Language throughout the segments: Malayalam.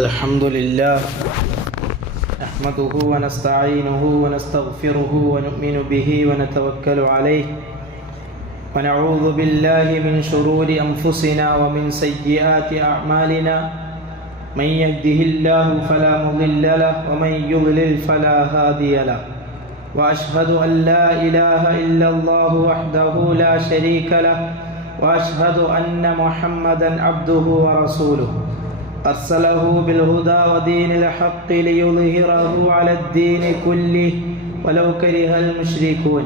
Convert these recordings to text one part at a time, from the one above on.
الحمد لله نحمده ونستعينه ونستغفره ونؤمن به ونتوكل عليه ونعوذ بالله من شرور أنفسنا ومن سيئات أعمالنا من يهده الله فلا مضل له ومن يضلل فلا هادي له وأشهد أن لا إله إلا الله وحده لا شريك له وأشهد أن محمدا عبده ورسوله أرسله بالهدى ودين الحق ليظهره على الدين كله ولو كره المشركون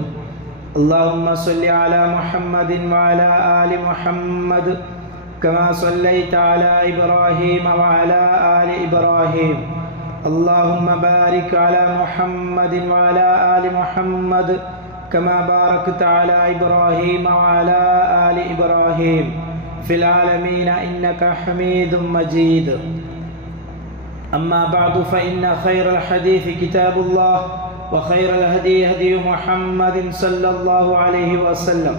اللهم صل على محمد وعلى آل محمد كما صليت على إبراهيم وعلى آل إبراهيم اللهم بارك على محمد وعلى آل محمد كما باركت على إبراهيم وعلى آل إبراهيم في العالمين إنك حميد مجيد أما بعد فإن خير الحديث كتاب الله وخير الهدي هدي محمد صلى الله عليه وسلم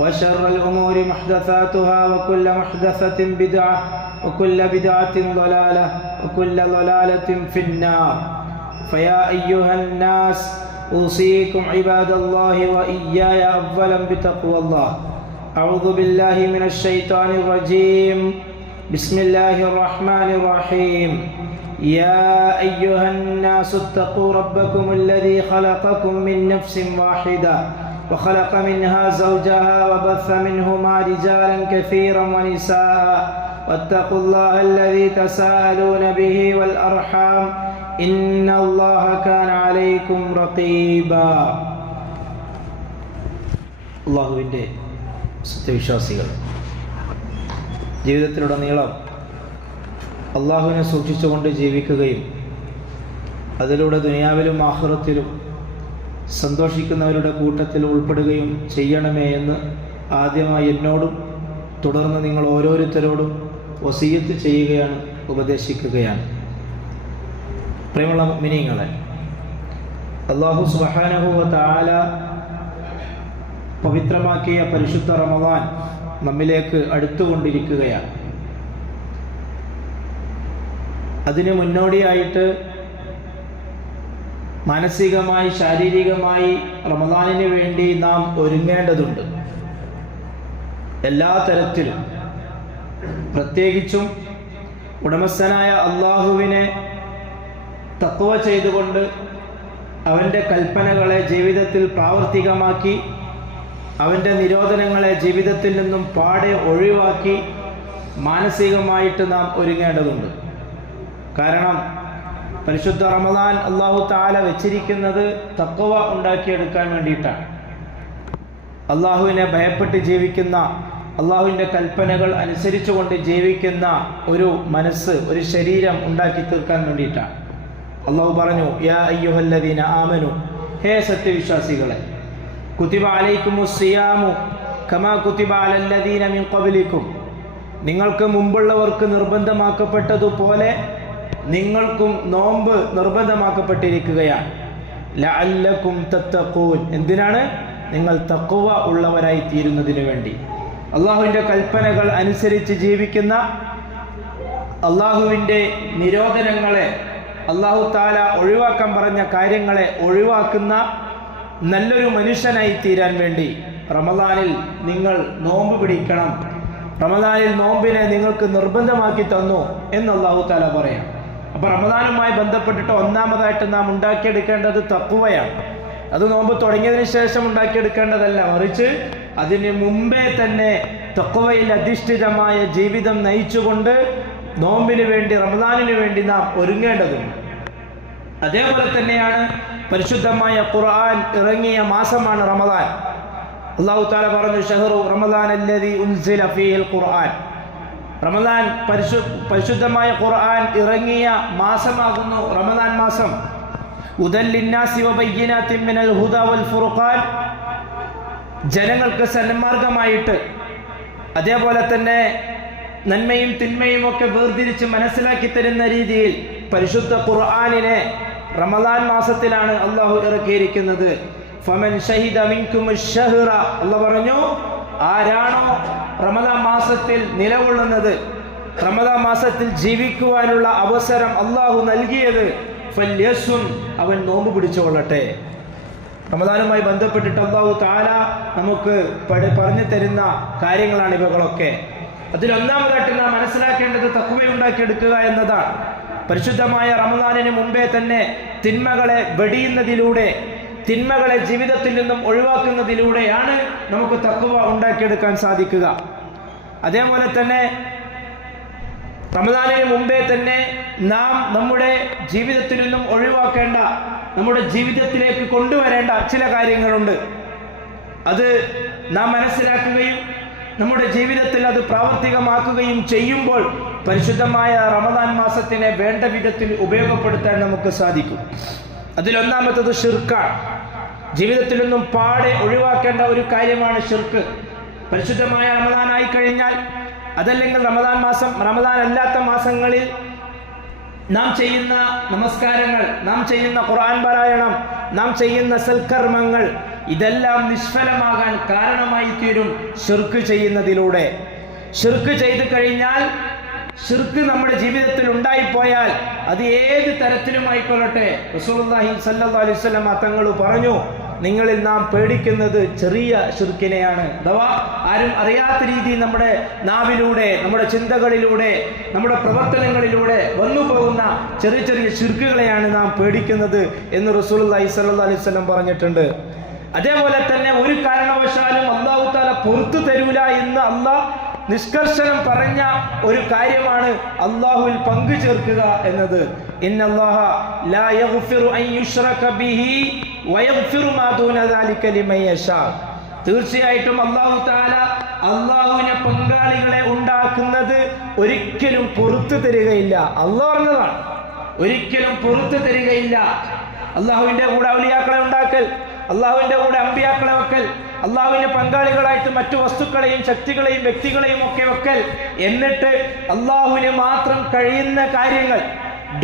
وشر الأمور محدثاتها وكل محدثة بدعة وكل بدعة ضلالة وكل ضلالة في النار فيا أيها الناس أوصيكم عباد الله وإياي أولا بتقوى الله أعوذ بالله من الشيطان الرجيم بسم الله الرحمن الرحيم يا أيها الناس اتقوا ربكم الذي خلقكم من نفس واحدة وخلق منها زوجها وبث منهما رجالا كثيرا ونساء واتقوا الله الذي تساءلون به والأرحام إن الله كان عليكم رقيبا الله عنده സത്യവിശ്വാസികൾ ജീവിതത്തിലുടനീളം അള്ളാഹുവിനെ സൂക്ഷിച്ചുകൊണ്ട് ജീവിക്കുകയും അതിലൂടെ ദുനിയാവിലും ആഖിറത്തിലും സന്തോഷിക്കുന്നവരുടെ കൂട്ടത്തിൽ ഉൾപ്പെടുകയും ചെയ്യണമേ എന്ന് ആദ്യമായി എന്നോടും തുടർന്ന് നിങ്ങൾ ഓരോരുത്തരോടും വസിയ്യത്ത് ചെയ്യുകയാണ്, ഉപദേശിക്കുകയാണ്. പ്രിയമുള്ള മുഅ്മിനീങ്ങളെ, അല്ലാഹു സുബ്ഹാനഹു വ തആല പവിത്രമാക്കിയ പരിശുദ്ധ റമദാൻ നമ്മിലേക്ക് അടുത്തുകൊണ്ടിരിക്കുകയാണ്. അതിന് മുന്നോടിയായിട്ട് മാനസികമായി ശാരീരികമായി റമദാനിന് വേണ്ടി നാം ഒരുങ്ങേണ്ടതുണ്ട്. എല്ലാ തരത്തിലും, പ്രത്യേകിച്ചും ഉടമസ്ഥനായ അള്ളാഹുവിനെ തഖ്വ ചെയ്തുകൊണ്ട് അവൻ്റെ കൽപ്പനകളെ ജീവിതത്തിൽ പ്രാവർത്തികമാക്കി അവൻ്റെ നിരോധനങ്ങളെ ജീവിതത്തിൽ നിന്നും പാടെ ഒഴിവാക്കി മാനസികമായിട്ട് നാം ഒരുങ്ങേണ്ടതുണ്ട്. കാരണം പരിശുദ്ധ റമദാൻ അല്ലാഹു തആല വെച്ചിരിക്കുന്നത് തഖ്വ ഉണ്ടാക്കിയെടുക്കാൻ വേണ്ടിയിട്ടാണ്. അള്ളാഹുവിനെ ഭയപ്പെട്ട് ജീവിക്കുന്ന, അള്ളാഹുവിൻ്റെ കൽപ്പനകൾ അനുസരിച്ചുകൊണ്ട് ജീവിക്കുന്ന ഒരു മനസ്സ്, ഒരു ശരീരം ഉണ്ടാക്കി തീർക്കാൻ വേണ്ടിയിട്ടാണ്. അള്ളാഹു പറഞ്ഞു, യാ അയ്യുഹല്ലദീന ആമനു, ഹേ സത്യവിശ്വാസികളെ, കുതിബ അലൈക്കുമുസ് സിയാമു കമാ കുതിബ അലല്ലദീന മിൻ ഖബ്ലിക്കും, നിങ്ങൾക്ക് മുമ്പുള്ളവർക്ക് നിർബന്ധമാക്കപ്പെട്ടതുപോലെ നിങ്ങൾക്കും നോമ്പ് നിർബന്ധമാക്കപ്പെട്ടിരിക്കുകയാണ്. ലഅല്ലക്കും തത്തഖൂൻ, എന്തിനാണ്? നിങ്ങൾ തഖ്വ ഉള്ളവരായി തീരുന്നതിന് വേണ്ടി. അള്ളാഹുവിൻ്റെ കൽപ്പനകൾ അനുസരിച്ച് ജീവിക്കുന്ന, അള്ളാഹുവിൻ്റെ നിരോധനങ്ങളെ, അള്ളാഹു തആല ഒഴിവാക്കാൻ പറഞ്ഞ കാര്യങ്ങളെ ഒഴിവാക്കുന്ന നല്ലൊരു മനുഷ്യനായി തീരാൻ വേണ്ടി റമദാനിൽ നിങ്ങൾ നോമ്പ് പിടിക്കണം. റമദാനിൽ നോമ്പിനെ നിങ്ങൾക്ക് നിർബന്ധമാക്കി തന്നു എന്ന് അല്ലാഹു തആല പറയാം. അപ്പോൾ റമദാനുമായി ബന്ധപ്പെട്ടിട്ട് ഒന്നാമതായിട്ട് നാം ഉണ്ടാക്കിയെടുക്കേണ്ടത് തഖ്വയാണ്. അത് നോമ്പ് തുടങ്ങിയതിന് ശേഷം ഉണ്ടാക്കിയെടുക്കേണ്ടതല്ല, മറിച്ച് അതിന് മുമ്പേ തന്നെ തഖ്വയിൽ അധിഷ്ഠിതമായ ജീവിതം നയിച്ചുകൊണ്ട് നോമ്പിന് വേണ്ടി, റമദാനിന് വേണ്ടി നാം ഒരുങ്ങേണ്ടതുണ്ട്. അതേപോലെ തന്നെയാണ് പരിശുദ്ധമായ ഖുർആൻ ഇറങ്ങിയ മാസമാണ് റമദാൻ. അല്ലാഹു തആല പറഞ്ഞു, ശഹ്റു റമദാൻ അല്ലദീ ഉൻസില ഫീഹിൽ ഖുർആൻ. റമദാൻ, പരിശുദ്ധമായ ഖുർആൻ ഇറങ്ങിയ മാസമാകുന്നു റമദാൻ മാസം. ഹുദൽ ലിന്നാസി വബയ്യിനാത്തിൻ മിനൽ ഹുദാ വൽ ഫുർഖാൻ, ജനങ്ങൾക്ക് സന്മാർഗമായിട്ട്, അതേപോലെ തന്നെ നന്മയും തിന്മയും ഒക്കെ വേർതിരിച്ച് മനസ്സിലാക്കി തരുന്ന രീതിയിൽ പരിശുദ്ധ ഖുർആനിനെ റമദാൻ മാസത്തിലാണ് അള്ളാഹു ഇറക്കിയിരിക്കുന്നത്. ഫമൻ ഷഹിദ മിൻകുമുശ് ശഹ്റ, അള്ളാഹു പറഞ്ഞു, ആരാണോ റമദാൻ മാസത്തിൽ നിലകൊള്ളുന്നത്, റമദാൻ മാസത്തിൽ ജീവിക്കുവാനുള്ള അവസരം അള്ളാഹു നൽകിയത് ഫല്യസും, അവൻ നോമ്പ് പിടിച്ചുകൊള്ളട്ടെ. റമദാനുമായി ബന്ധപ്പെട്ടിട്ട് അല്ലാഹു തആല നമുക്ക് പറഞ്ഞു തരുന്ന കാര്യങ്ങളാണ് ഇവകളൊക്കെ. അതിലൊന്നാമതായിട്ട് നാം മനസ്സിലാക്കേണ്ടത് തഖ്വയുണ്ടാക്കിയെടുക്കുക എന്നതാണ്. പരിശുദ്ധമായ റമദാനിന് മുമ്പേ തന്നെ തിന്മകളെ വെടിയുന്നതിലൂടെ, തിന്മകളെ ജീവിതത്തിൽ നിന്നും ഒഴിവാക്കുന്നതിലൂടെയാണ് നമുക്ക് തഖ്വ ഉണ്ടാക്കിയെടുക്കാൻ സാധിക്കുക. അതേപോലെ തന്നെ റമദാനിന് മുമ്പേ തന്നെ നാം നമ്മുടെ ജീവിതത്തിൽ നിന്നും ഒഴിവാക്കേണ്ട, നമ്മുടെ ജീവിതത്തിലേക്ക് കൊണ്ടുവരേണ്ട ചില കാര്യങ്ങളുണ്ട്. അത് നാം മനസ്സിലാക്കുകയും നമ്മുടെ ജീവിതത്തിൽ അത് പ്രാവർത്തികമാക്കുകയും ചെയ്യുമ്പോൾ പരിശുദ്ധമായ റമദാൻ മാസത്തിനെ വേണ്ട വിധത്തിൽ ഉപയോഗപ്പെടുത്താൻ നമുക്ക് സാധിക്കും. അതിലൊന്നാമത്തത് ഷിർക്കാണ്. ജീവിതത്തിൽ നിന്നും പാടെ ഒഴിവാക്കേണ്ട ഒരു കാര്യമാണ് ഷിർക്ക്. പരിശുദ്ധമായ റമദാൻ ആയി കഴിഞ്ഞാൽ, അതല്ലെങ്കിൽ റമദാൻ മാസം, റമദാൻ അല്ലാത്ത മാസങ്ങളിൽ നാം ചെയ്യുന്ന നമസ്കാരങ്ങൾ, നാം ചെയ്യുന്ന ഖുർആൻ പാരായണം, നാം ചെയ്യുന്ന സൽക്കർമ്മങ്ങൾ, ഇതെല്ലാം നിഷ്ഫലമാകാൻ കാരണമായി തീരും ഷിർക്ക് ചെയ്യുന്നതിലൂടെ. ഷിർക്ക് ചെയ്തു കഴിഞ്ഞാൽ, ഷിർക്ക് നമ്മുടെ ജീവിതത്തിൽ ഉണ്ടായിപ്പോയാൽ, അത് ഏത് തരത്തിലുമായിക്കൊള്ളട്ടെ, റസൂലുള്ളാഹി സ്വല്ലല്ലാഹു അലൈഹി വസല്ലം തങ്ങൾ പറഞ്ഞു, നിങ്ങളിൽ നാം പേടിക്കുന്നത് ചെറിയ ഷിർക്കിനെയാണ്. അഥവാ ആരും അറിയാത്ത രീതിയിൽ നമ്മുടെ നാവിലൂടെ, നമ്മുടെ ചിന്തകളിലൂടെ, നമ്മുടെ പ്രവർത്തനങ്ങളിലൂടെ വന്നു പോകുന്ന ചെറിയ ചെറിയ ഷിർക്കുകളെയാണ് നാം പേടിക്കുന്നത് എന്ന് റസൂലുള്ളാഹി സ്വല്ലല്ലാഹു അലൈഹി വസല്ലം പറഞ്ഞിട്ടുണ്ട്. അതേപോലെ തന്നെ ഒരു കാരണവശാലും അല്ലാഹു തആല പുറത്തു തരൂല എന്ന് അല്ലാഹ് നിഷ്കർഷണം പറഞ്ഞ ഒരു കാര്യമാണ് അല്ലാഹുവിൽ പങ്കു ചേർക്കുക എന്നത്. ഇന്നല്ലാഹ ലാ യഗ്ഫിറു അൻ യുശ്റക ബിഹി വയഗ്ഫിറു മാ ദൂന ദാലിക ലിമൻ യശാ. തീർച്ചയായിട്ടും അല്ലാഹു തആല അല്ലാഹുവിനെ പങ്കാളികളെ ഉണ്ടാക്കുന്നത് ഒരിക്കലും പുറത്തു തരികയില്ല. അല്ലാഹു പറഞ്ഞതാണ്, ഒരിക്കലും പുറത്തു തരികയില്ല. അല്ലാഹുവിന്റെ കൂടെ ഔലിയാക്കളെ ഉണ്ടാക്കൽ, അള്ളാഹുവിന്റെ കൂടെ അമ്പിയാക്കളെ വെക്കൽ, അള്ളാഹുവിന്റെ പങ്കാളികളായിട്ട് മറ്റു വസ്തുക്കളെയും ശക്തികളെയും വ്യക്തികളെയും ഒക്കെ വെക്കൽ, എന്നിട്ട് അള്ളാഹുവിന് മാത്രം കഴിയുന്ന കാര്യങ്ങൾ,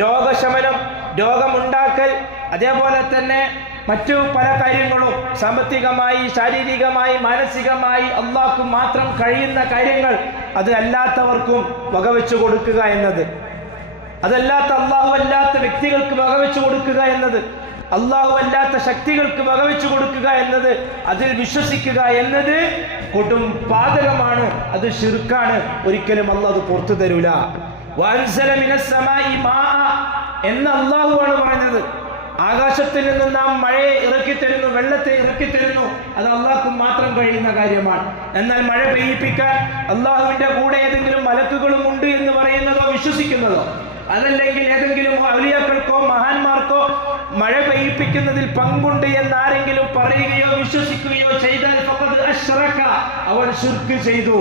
രോഗശമനം, രോഗമുണ്ടാക്കൽ, അതേപോലെ തന്നെ മറ്റു പല കാര്യങ്ങളും സാമ്പത്തികമായി, ശാരീരികമായി, മാനസികമായി അള്ളാഹ്ക്ക് മാത്രം കഴിയുന്ന കാര്യങ്ങൾ അത് അല്ലാത്തവർക്കും വകവെച്ചു കൊടുക്കുക എന്നത്, അതല്ലാത്ത അള്ളാഹു അല്ലാത്ത വ്യക്തികൾക്ക് വകവെച്ചു കൊടുക്കുക എന്നത്, അള്ളാഹു അല്ലാത്ത ശക്തികൾക്ക് വകവെച്ചു കൊടുക്കുക എന്നത്, അതിൽ വിശ്വസിക്കുക എന്നത് കൊടും പാതകമാണ്. അത് ശിർക്കാണ്. ഒരിക്കലും അള്ളാഹു അത് പുറത്തു തരൂല. വഅൻസല മിനസ് സമാഇ മാഅ എന്ന് അള്ളാഹുവാണ് പറഞ്ഞത്. ആകാശത്തിൽ നിന്ന് നാം മഴയെ ഇറക്കിത്തരുന്നു, വെള്ളത്തെ ഇറക്കിത്തരുന്നു. അത് അള്ളാഹ്ക്ക് മാത്രം കഴിയുന്ന കാര്യമാണ്. എന്നാൽ മഴ പെയ്യിപ്പിക്കാൻ അള്ളാഹുവിന്റെ കൂടെ ഏതെങ്കിലും മലക്കുകളും ഉണ്ട് എന്ന് പറയുന്നതോ വിശ്വസിക്കുന്നതോ, അതല്ലെങ്കിൽ ഏതെങ്കിലും ഔലിയാക്കൾക്കോ മഹാന്മാർക്കോ മഴ പെയ്യിപ്പിക്കുന്നതിൽ പങ്കുണ്ട് എന്നാരെങ്കിലും പറയുകയോ വിശ്വസിക്കുകയോ ചെയ്താൽ ഫഖദ് അശ്റക, അവൻ ശിർക്ക് ചെയ്തു.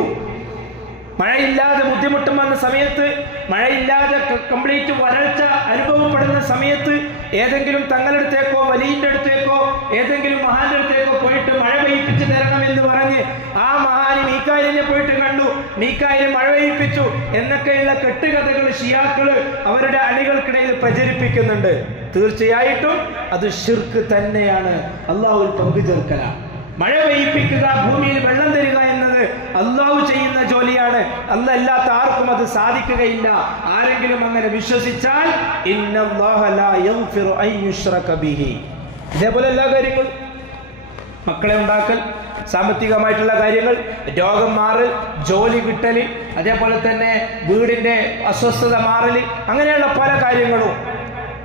മഴയില്ലാതെ ബുദ്ധിമുട്ടുന്ന സമയത്ത്, മഴയില്ലാതെ കംപ്ലീറ്റ് വരൾച്ച അനുഭവപ്പെടുന്ന സമയത്ത് ഏതെങ്കിലും തങ്ങളടുത്തേക്കോ വലിയന്റെ അടുത്തേക്കോ ഏതെങ്കിലും മഹാന്റെ അടുത്തേക്കോ പോയിട്ട് മഴ പെയ്യിപ്പിച്ച് തരണമെന്ന് പറഞ്ഞ് ആ മഹാന് മീക്കായിലിനെ പോയിട്ട് കണ്ടു, മീക്കായില് മഴ പെയ്യിപ്പിച്ചു എന്നൊക്കെയുള്ള കെട്ടുകഥകൾ ഷിയാക്കള് അവരുടെ അണികൾക്കിടയിൽ പ്രചരിപ്പിക്കുന്നുണ്ട്. തീർച്ചയായിട്ടും അത് ശിർക്ക് തന്നെയാണ്. അള്ളാഹുവിൽ പങ്കു ചേർക്കലാണ്. മഴ പെയ്യിപ്പിക്കുക, ഭൂമിയിൽ വെള്ളം തരിക എന്നത് അള്ളാഹു ചെയ്യുന്ന ജോലിയാണ്. അല്ലാത്ത ആർക്കും അത് സാധിക്കുകയില്ല. ആരെങ്കിലും അങ്ങനെ വിശ്വസിച്ചാൽ ഇന്നല്ലാഹ ലാ യഗ്ഫിറു അൻ യുശ്റക ബിഹി. ഇതേപോലെ എല്ലാ കാര്യങ്ങളും, മക്കളെ ഉണ്ടാക്കൽ, സാമ്പത്തികമായിട്ടുള്ള കാര്യങ്ങൾ, രോഗം മാറൽ, ജോലി കിട്ടൽ, അതേപോലെ തന്നെ വീടിന്റെ അസ്വസ്ഥത മാറൽ, അങ്ങനെയുള്ള പല കാര്യങ്ങളും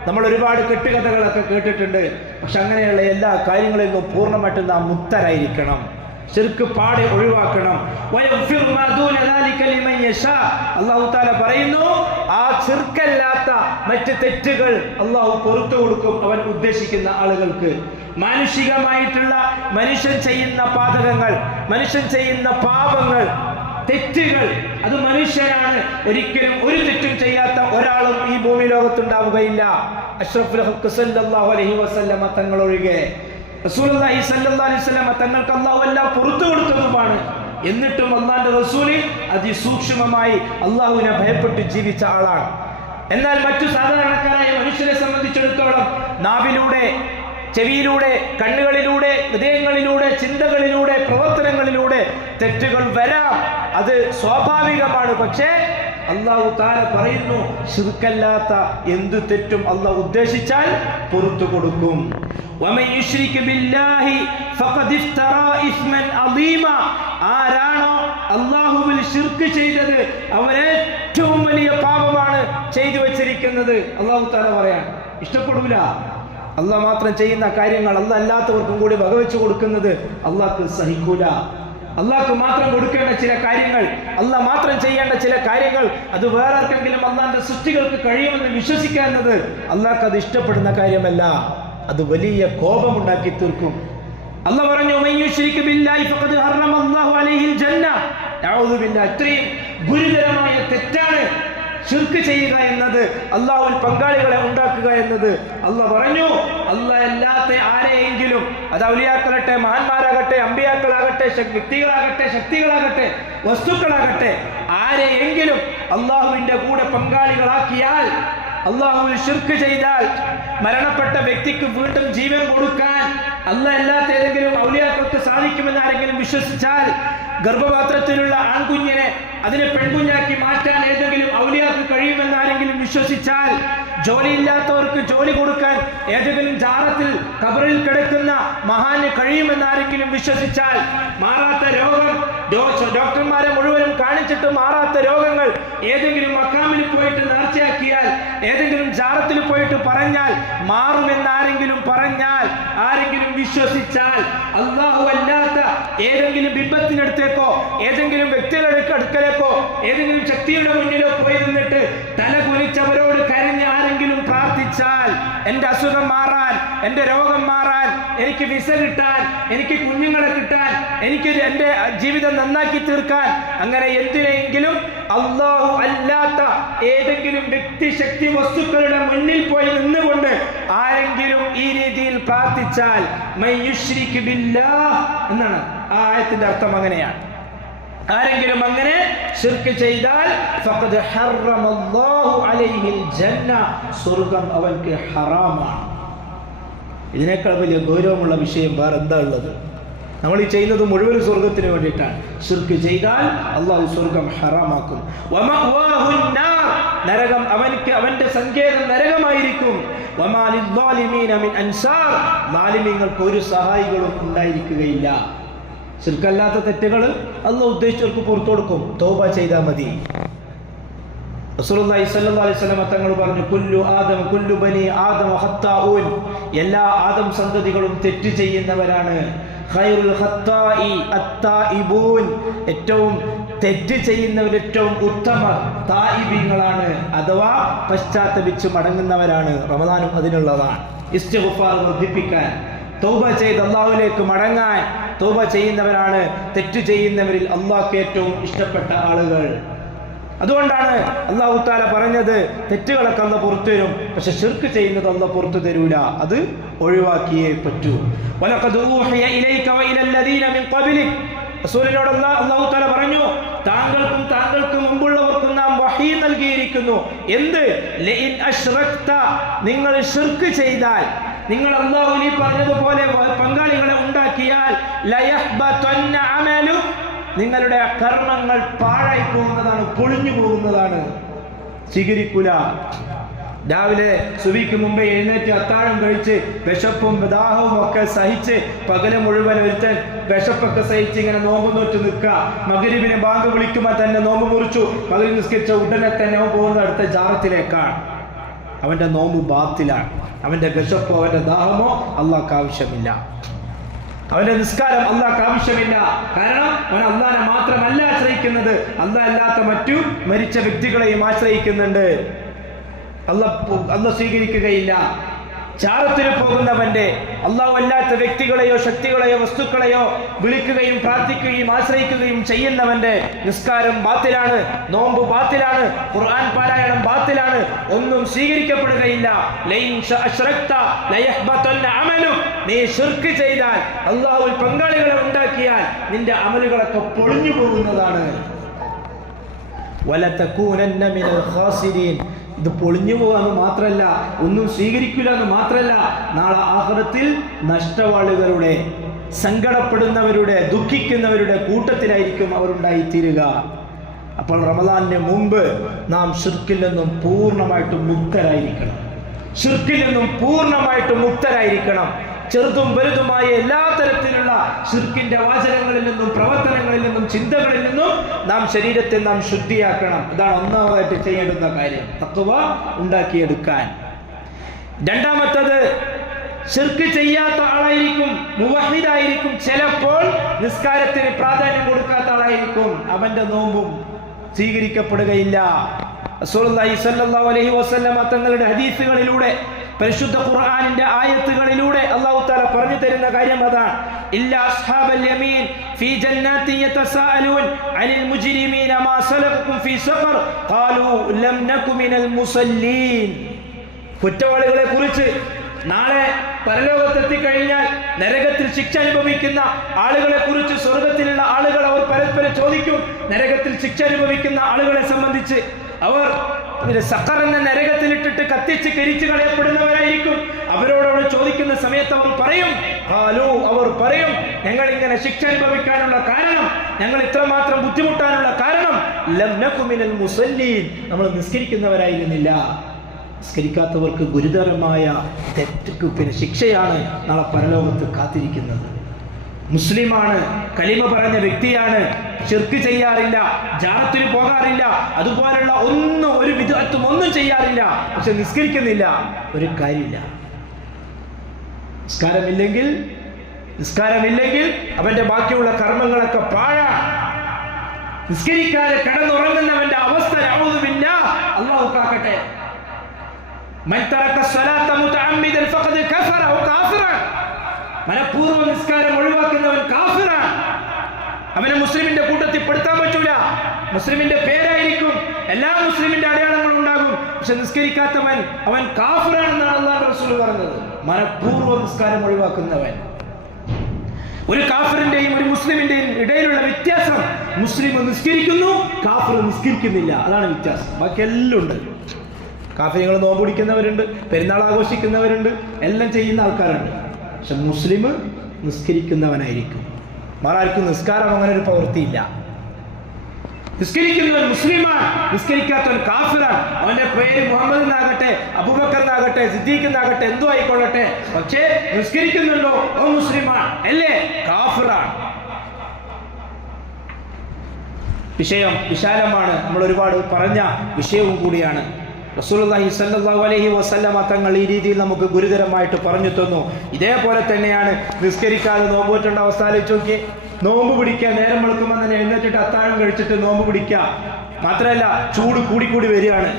നമ്മൾ ഒരുപാട് കെട്ടുകഥകളൊക്കെ കേട്ടിട്ടുണ്ട്. പക്ഷെ അങ്ങനെയുള്ള എല്ലാ കാര്യങ്ങളിൽ നിന്നും പൂർണ്ണമായിട്ടും നാം മുക്തരായിരിക്കണം. ശിർക്ക് പാടെ ഒഴിവാക്കണം. അല്ലാഹു തആല പറയുന്നു, ആ ശിർക്കല്ലാത്ത മറ്റ് തെറ്റുകൾ അല്ലാഹു പുറത്തു കൊടുക്കും അവൻ ഉദ്ദേശിക്കുന്ന ആളുകൾക്ക്. മാനുഷികമായിട്ടുള്ള മനുഷ്യൻ ചെയ്യുന്ന പാതകങ്ങൾ, മനുഷ്യൻ ചെയ്യുന്ന പാപങ്ങൾ, തെറ്റുകൾ, അത് മനുഷ്യനാണ്. ഒരിക്കലും ഒരു തെറ്റും ചെയ്യാത്ത ഒരാളും ഈ ഭൂമി ലോകത്തുണ്ടാവുകയില്ല. അഷ്റഫുൽ ഖൽഖ് സല്ലല്ലാഹു അലൈഹി വസല്ലമ തങ്ങൾ ഒഴികെ. റസൂലുള്ളാഹി സല്ലല്ലാഹു അലൈഹി വസല്ലമ തങ്ങൾക്ക് അല്ലാഹു എല്ലാം പുറത്തു കൊടുത്തതുമാണ്. എന്നിട്ടും അല്ലാഹുവിന്റെ റസൂല് അതിസൂക്ഷ്മമായി അല്ലാഹുവിനെ ഭയപ്പെട്ട് ജീവിച്ച ആളാണ്. എന്നാൽ മറ്റു സാധാരണക്കാരായ മനുഷ്യരെ സംബന്ധിച്ചിടത്തോളം നാവിലൂടെ, ചെവിയിലൂടെ, കണ്ണുകളിലൂടെ, ഹൃദയങ്ങളിലൂടെ, ചിന്തകളിലൂടെ, പ്രവർത്തനങ്ങളിലൂടെ തെറ്റുകൾ വരാം. അത് സ്വാഭാവികമാണ്. പക്ഷേ അല്ലാഹു തആല പറയുന്നു ശിർക്കല്ലാത്ത എന്തു തെറ്റും അല്ലാഹു ഉദ്ദേശിച്ചാൽ പുറത്തു കൊടുക്കും. വമൻ യുശ്രിക് ബില്ലാഹി ഫഖദ് ഇഫ്തറാ ഇസ്മൻ അദീമ. ആരാണോ അല്ലാഹുവിൽ ശിർക്ക് ചെയ്തത് അവർ ഏറ്റവും വലിയ പാപമാണ് ചെയ്തു വെച്ചിരിക്കുന്നത്. അല്ലാഹു തആല പറയാൻ ഇഷ്ടപ്പെടൂല. അല്ലാഹ് മാത്രം ചെയ്യുന്ന കാര്യങ്ങൾ അല്ലാഹ് അല്ലാത്തവർക്കും കൂടി വകവെച്ചു കൊടുക്കുന്നത് അല്ലാഹ്ക്ക് സഹിക്കൂല. അല്ലാഹ്ക്ക് മാത്രം കൊടുക്കേണ്ട ചില കാര്യങ്ങൾ, അല്ലാഹ് മാത്രം ചെയ്യേണ്ട ചില കാര്യങ്ങൾ അത് വേറെ ആർക്കെങ്കിലും അല്ലാഹുവിന്റെ സൃഷ്ടികൾക്ക് കഴിയുമെന്ന് വിശ്വസിക്കുന്നത് അല്ലാഹ്ക്ക് അത് ഇഷ്ടപ്പെടുന്ന കാര്യമല്ല. അത് വലിയ കോപമുണ്ടാക്കി തീർക്കും. അല്ലാഹ് പറഞ്ഞു മൻ യുശ്രിക് ബില്ലാഹി ഫഖദ് ഹറമല്ലാഹു അലൈഹിൽ ജന്ന. അഊദു ബില്ലാഹ്. ഇത്രയും ഗുരുതരമായ തെറ്റാണ് ശിർക്ക് ചെയ്യുക എന്നത്, അല്ലാഹുവിൽ പങ്കാളികളെ ഉണ്ടാക്കുക എന്നത്. അല്ലാഹ് പറഞ്ഞു അല്ലാഹ് അല്ലാത്ത ആരെയെങ്കിലും, അത് ഔലിയാക്കളാകട്ടെ, മഹാന്മാരാകട്ടെ, അമ്പിയാക്കളാകട്ടെ, വ്യക്തികളാകട്ടെ, ശക്തികളാകട്ടെ, വസ്തുക്കളാകട്ടെ, ആരെയെങ്കിലും അല്ലാഹുവിന്റെ കൂടെ പങ്കാളികളാക്കിയാൽ, അല്ലാഹുവിൽ ശിർക്ക് ചെയ്താൽ, മരണപ്പെട്ട വ്യക്തിക്ക് വീണ്ടും ജീവൻ കൊടുക്കാൻ അല്ലാഹ് അല്ലാത്ത ഏതെങ്കിലും ഔലിയാക്കൾക്ക് സാധിക്കുമെന്ന് ആരെങ്കിലും വിശ്വസിച്ചാൽ, ഗർഭപാത്രത്തിലുള്ള ആൺകുഞ്ഞിനെ അതിനെ പെൺകുഞ്ഞാക്കി മാറ്റാൻ ഏതെങ്കിലും ഔലിയാക്ക് കഴിയുമെന്ന് ആരെങ്കിലും വിശ്വസിച്ചാൽ, ജോലിയില്ലാത്തവർക്ക് ജോലി കൊടുക്കാൻ ഏതെങ്കിലും ജാറത്തിൽ ഖബറിൽ കിടക്കുന്ന മഹാന് കഴിയുമെന്ന് ആരെങ്കിലും വിശ്വസിച്ചാൽ, മാറാത്ത രോഗം ഡോക്ടർമാരെ മുഴുവനും കാണിച്ചിട്ട് മാറാത്ത രോഗങ്ങൾ ഏതെങ്കിലും മക്കാമിൽ പോയിട്ട് നേർച്ചയാക്കിയാൽ, ഏതെങ്കിലും ജാറത്തിൽ പോയിട്ട് പറഞ്ഞാൽ മാറുമെന്ന് ആരെങ്കിലും പറഞ്ഞാൽ, ആരെങ്കിലും വിശ്വസിച്ചാൽ, അല്ലാഹു അല്ലാത്ത ഏതെങ്കിലും ബിംബത്തിനടുത്തേക്കോ ഏതെങ്കിലും വ്യക്തികളുടെ അടുക്കലേക്കോ ഏതെങ്കിലും ശക്തിയുടെ മുന്നിലോ പോയി നിന്നിട്ട് തല കുനിച്ചവരോട് കരഞ്ഞ് ആരെങ്കിലും പ്രാർത്ഥിച്ചാൽ, എന്റെ അസുഖം മാറാൻ, എന്റെ രോഗം മാറാൻ, എനിക്ക് വിസ കിട്ടാൻ, എനിക്ക് കുഞ്ഞുങ്ങളെ കിട്ടാൻ, എനിക്ക് എന്റെ ജീവിതം നന്നാക്കി തീർക്കാൻ, അങ്ങനെ എന്തിനെങ്കിലും അല്ലാഹു അല്ലാത്ത ഏതെങ്കിലും വ്യക്തി ശക്തി വസ്തുക്കളുടെ മുന്നിൽ പോയി നിന്നുകൊണ്ട് ആരെങ്കിലും ഈ രീതിയിൽ പ്രാർത്ഥിച്ചാൽ മൻ യുശ്രിക് ബില്ലാഹ് എന്നാണ് ആ ആയത്തിന്റെ അർത്ഥം. അങ്ങനെയാണ്. ആരെങ്കിലും അങ്ങനെ ശിർക്ക് ചെയ്താൽ ഫഖദ് ഹറമല്ലാഹു അലൈഹിൽ ജന്ന, സ്വർഗ്ഗം അവൻക്ക് ഹറാമാണ്. ഇതിനേക്കാൾ വലിയ ഗൗരവമുള്ള വിഷയം വേറെ എന്താ ഉള്ളത്? നമ്മൾ ഈ ചെയ്യുന്നത് മുഴുവൻ സ്വർഗത്തിന് വേണ്ടിയിട്ടാണ്. ശിർക്ക് ചെയ്താൽ അല്ലാഹു സ്വർഗ്ഗം ഹറാമാക്കും. വമഅ്വാഹുൻ നാർ, നരകം അവന്റെ സങ്കേതം നരകമായിരിക്കും. വമാ ലിദ്ദാലിമീന മിൻ അൻസാർ, ളാലിമീങ്ങൾക്ക് ഒരു സഹായികളും ഉണ്ടായിരിക്കുകയില്ല. ശിർക്കല്ലാത്ത തെറ്റുകൾ അല്ലാഹു ഉദ്ദേശിച്ചവർക്ക് പുറത്തു കൊടുക്കും. തൗബ ചെയ്താൽ മതി. റസൂലുള്ളാഹി സ്വല്ലല്ലാഹു അലൈഹി വസല്ലം തങ്ങൾ പറഞ്ഞു കുല്ലു ബനി ആദം ഖത്താഊൻ, എല്ലാ ആദം സന്തതികളും തെറ്റ് ചെയ്യുന്നവരാണ്. ഖൈറുൽ ഖത്താഇ അത്തായിബൂൻ, ഏറ്റവും തെറ്റ് ചെയ്യുന്നവർ ഏറ്റവും ഉത്തമ തായിബീങ്ങളാണ്, അഥവാ പശ്ചാത്തപിച്ച് മടങ്ങുന്നവരാണ്. റമദാനും അതിനുള്ളതാണ്. ഇസ്തിഗ്ഫാർ വർദ്ധിപ്പിക്കാൻ, തൗബ ചെയ്ത് അല്ലാഹുവിലേക്ക് മടങ്ങാൻ തൗബ ചെയ്യുന്നവരാണ് തെറ്റ് ചെയ്യുന്നവരിൽ അല്ലാഹുക്ക് ഏറ്റവും ഇഷ്ടപ്പെട്ട ആളുകൾ. അതുകൊണ്ടാണ് അല്ലാഹു തആല പറഞ്ഞത് തെറ്റുകളൊക്കെ അല്ലാഹു പുറത്തു തരും, പക്ഷെ ശിർക്ക് ചെയ്യുന്നത് അല്ലാഹു പുറത്തു തരൂല. അത് ഒഴിവാക്കിയേ പറ്റൂ. വലഖദ് ഊഹിയ ഇലൈക വഇലല്ലദീന മിൻ ഖബ്ലിക്, റസൂലിനോട് അല്ലാഹു തആല പറഞ്ഞു താങ്കൾക്ക് മുമ്പുള്ളവർക്കും നാം വഹീ നൽകിയിരിക്കുന്നു. എന്ത്? ലഇൻ അശ്റക്ത, നിങ്ങൾ ശിർക്ക് ചെയ്താൽ, നിങ്ങൾ അല്ലാഹുവിനെ പറഞ്ഞതുപോലെ പങ്കാളികളെ ഉണ്ടാക്കിയാൽ, ലയഹ്ബതന്ന അമലു, നിങ്ങളുടെ കർമ്മങ്ങൾ പാഴായി പോകുന്നതാണ്, പൊളിഞ്ഞു പോകുന്നതാണ്, സ്വീകരിക്കൂല. രാവിലെ സുബഹിക്ക് മുമ്പേ എഴുന്നേറ്റ് അത്താഴം കഴിച്ച് വിശപ്പും ദാഹവും ഒക്കെ സഹിച്ച് പകല് മുഴുവൻ ഒരുത്തൻ വിശപ്പൊക്കെ സഹിച്ച് ഇങ്ങനെ നോമ്പ് നോറ്റ് നിൽക്കുക. മഗ്‌രിബിനെ ബാങ്ക് വിളിക്കുമ്പോൾ തന്നെ നോമ്പ് മുറിച്ചു, മഗ്‌രിബ് നിസ്കരിച്ച ഉടനെ തന്നെ അവൻ പോകുന്നത് അടുത്ത ജാറത്തിലേക്കാണ്. അവന്റെ നോമ്പ് ബാത്തിലാണ്. അവന്റെ വിശപ്പോ അവന്റെ ദാഹമോ അല്ലാഹുക്ക് ആവശ്യമില്ല. അവന്റെ നിസ്കാരം അല്ലാഹുക്ക് ആവശ്യമില്ല. കാരണം അവൻ അല്ലാഹനെ മാത്രമല്ല ആശ്രയിക്കുന്നത്, അല്ലാഹ് അല്ലാത്ത മറ്റു മരിച്ച വ്യക്തികളെയും ആശ്രയിക്കുന്നുണ്ട്. അല്ലാഹ് സ്വീകരിക്കുകയില്ല. ചാരത്തിന് പോകുന്നവന്റെ അല്ലാഹു അല്ലാത്ത വ്യക്തികളെയോ ശക്തികളെയോ വസ്തുക്കളെയോ വിളിക്കുകയും പ്രാർത്ഥിക്കുകയും ആശ്രയിക്കുകയും ചെയ്യുന്നവന്റെ നിസ്കാരം ബാത്തിലാണ്, നോമ്പ് ബാത്തിലാണ്, ഖുർആൻ പാരായണം ബാത്തിലാണ്, ഒന്നും സ്വീകരിക്കപ്പെടുകയില്ല. നീ ശിർക്ക് ചെയ്താൽ, അല്ലാഹുവിൽ പങ്കാളികളെ ഉണ്ടാക്കിയാൽ നിന്റെ അമലുകളൊക്കെ പൊളിഞ്ഞു പോകുന്നതാണ്. വലതകൂനന്ന മിനൽ ഖാസിരീൻ, ഇത് പൊളിഞ്ഞു പോകാന്ന് മാത്രല്ല, ഒന്നും സ്വീകരിക്കില്ല എന്ന് മാത്രല്ല, നാളെ ആഖിറത്തിൽ നഷ്ടവാളികളുടെ, സങ്കടപ്പെടുന്നവരുടെ, ദുഃഖിക്കുന്നവരുടെ കൂട്ടത്തിലായിരിക്കും അവർ ഉണ്ടായിത്തീരുക. അപ്പോൾ റമദാനിന് മുമ്പ് നാം ശിർക്കിൽ നിന്നും പൂർണ്ണമായിട്ടും മുക്തരായിരിക്കണം. ശിർക്കിൽ നിന്നും പൂർണ്ണമായിട്ടും മുക്തരായിരിക്കണം. ചെറുതും വലുതുമായ എല്ലാ തരത്തിലുള്ള ശിർക്കിന്റെ വാചകങ്ങളിൽ നിന്നും പ്രവർത്തനങ്ങളിൽ നിന്നും ചിന്തകളിൽ നിന്നും ശരീരത്തെ നാം ശുദ്ധിയാക്കണം. ഇതാണ് ഒന്നാമതായിട്ട് ചെയ്യേണ്ടുന്ന കാര്യം, തഖ്വ ഉണ്ടാക്കിയെടുക്കാൻ. രണ്ടാമത്തത്, ശിർക്ക് ചെയ്യാത്ത ആളായിരിക്കും, മുവഹിദായിരിക്കും, ചിലപ്പോൾ നിസ്കാരത്തിന് പ്രാധാന്യം കൊടുക്കാത്ത ആളായിരിക്കും, അവന്റെ നോമ്പും സ്വീകരിക്കപ്പെടുകയില്ല. റസൂലുള്ളാഹി സ്വല്ലല്ലാഹു അലൈഹി വസല്ലമ തങ്ങളുടെ ഹദീസുകളിലൂടെ, പരിശുദ്ധ ഖുർആനിന്റെ ആയത്തുകളിലൂടെ അല്ലാഹു തആല പറഞ്ഞു തരുന്ന കാര്യം അതാണ്. ഇല്ലാ അസ്ഹാബൽ യമീൻ ഫീ ജന്നാത്തിൻ യതസാഅലൂൻ അനിൽ മുജ്രിമീന മാ സലകകും ഫീ സഖർ ഖാലൂ ലം നകു മിനൽ മുസല്ലീൻ. കുറ്റവാളികളെ കുറിച്ച് നാളെ പരലോകത്തെത്തിക്കഴിഞ്ഞാൽ നരകത്തിൽ ശിക്ഷ അനുഭവിക്കുന്ന ആളുകളെ കുറിച്ച് സ്വർഗത്തിലുള്ള ആളുകൾ അവർ പരസ്പരം ചോദിക്കും. നരകത്തിൽ ശിക്ഷ അനുഭവിക്കുന്ന ആളുകളെ സംബന്ധിച്ച് അവർ സഖർ എന്ന നരകത്തിലിട്ടിട്ട് കത്തിച്ച് കരിച്ചു കളയപ്പെടുന്നവരായിരിക്കും. അവരോട് ചോദിക്കുന്ന സമയത്ത് അവർ പറയും, ഞങ്ങൾ ഇങ്ങനെ ശിക്ഷ അനുഭവിക്കാനുള്ള കാരണം, ഞങ്ങൾ ഇത്രമാത്രം ബുദ്ധിമുട്ടാനുള്ള കാരണം ലം നകു മിനൽ മുസല്ലീൻ, നമ്മൾ നിസ്കരിക്കുന്നവരായിരുന്നില്ല. നിസ്കരിക്കാത്തവർക്ക് ഗുരുതരമായ തെറ്റുക്ക് ശിക്ഷയാണ് നാളെ പരലോകത്ത് കാത്തിരിക്കുന്നത്. മുസ്ലിമാണ്, കലിമ പറഞ്ഞ വ്യക്തിയാണ്, ശിർക്ക് ചെയ്യാറില്ല, ജാറത്തിന് പോകാറില്ല, അതുപോലുള്ള ഒരു വിദഅത്തും ഒന്നും ചെയ്യാറില്ല, പക്ഷെ നിസ്കരിക്കുന്നില്ല, ഒരു കാര്യമില്ല. നിസ്കാരമില്ലെങ്കിൽ അവന്റെ ബാക്കിയുള്ള കർമ്മങ്ങളൊക്കെ പാഴാണ്. നിസ്കരിക്കാതെ കിടന്നുറങ്ങുന്നവന്റെ അവസ്ഥ അല്ലാഹു കാക്കട്ടെ. മൻ തറക സ്വലാത്ത മുതഅമ്മിദൻ ഫഖദ് കഫറ വ കാഫിറൻ. മനഃപൂർവ്വം നിസ്കാരം ഒഴിവാക്കുന്നവൻ കാഫിറാണ്. അവനെ മുസ്ലിമിന്റെ കൂട്ടത്തിൽ പെടുത്താൻ പറ്റൂല. മുസ്ലിമിന്റെ പേരായിരിക്കും, എല്ലാ മുസ്ലിമിന്റെ അടയാളങ്ങളും ഉണ്ടാകും, പക്ഷെ നിസ്കരിക്കാത്തവൻ അവൻ കാഫിറാണെന്നാണ് അല്ലാഹു റസൂൽ പറഞ്ഞത്. മനഃപൂർവ്വം നിസ്കാരം ഒഴിവാക്കുന്നവൻ. ഒരു കാഫിറിന്റെയും ഒരു മുസ്ലിമിന്റെയും ഇടയിലുള്ള വ്യത്യാസം, മുസ്ലിം നിസ്കരിക്കുന്നു, കാഫിർ നിസ്കരിക്കുന്നില്ല, അതാണ് വ്യത്യാസം. ബാക്കി എല്ലാം ഉണ്ട്. കാഫിറുകൾ നോമ്പ് പിടിക്കുന്നവരുണ്ട്, പെരുന്നാൾ ആഘോഷിക്കുന്നവരുണ്ട്, എല്ലാം ചെയ്യുന്ന ആൾക്കാരുണ്ട്. പക്ഷെ മുസ്ലിം നിസ്കരിക്കുന്നവനായിരിക്കും. മാറാർക്കും നിസ്കാരം അങ്ങനെ ഒരു പ്രവൃത്തിയില്ല. നിസ്കരിക്കുന്നവൻ മുസ്ലിമാണ്, നിസ്കരിക്കാത്തവൻ കാഫിറാണ്. അവന്റെ പേര് മുഹമ്മദ് എന്നാകട്ടെ, അബൂബക്കർ എന്നാകട്ടെ, സിദ്ദീഖ് എന്നാകട്ടെ, എന്തോ ആയിക്കൊള്ളട്ടെ, പക്ഷേ നിസ്കരിക്കുന്നുണ്ടോ ഓ മുസ്ലിമാണ്, അല്ലേ കാഫിറാണ്. വിഷയം വിശാലമാണ്, നമ്മൾ ഒരുപാട് പറഞ്ഞ വിഷയവും കൂടിയാണ്. റസൂലുള്ളാഹി സ്വല്ലല്ലാഹു അലൈഹി വസല്ലമ തങ്ങൾ ഈ രീതിയിൽ നമുക്ക് ഗുരുതരമായിട്ട് പറഞ്ഞു തന്നു. ഇതേപോലെ തന്നെയാണ് നിസ്കരിക്കാതെ നോമ്പ് വെച്ചേണ്ട അവസ്ഥ ആലോചിച്ച് നോക്കിയേ. നോമ്പ് പിടിക്കുക, നേരം വെളുക്കുമ്പോൾ തന്നെ എഴുന്നേറ്റിട്ട് അത്താഴം കഴിച്ചിട്ട് നോമ്പ് പിടിക്കുക. മാത്രമല്ല ചൂട് കൂടിക്കൂടി വരികയാണ്.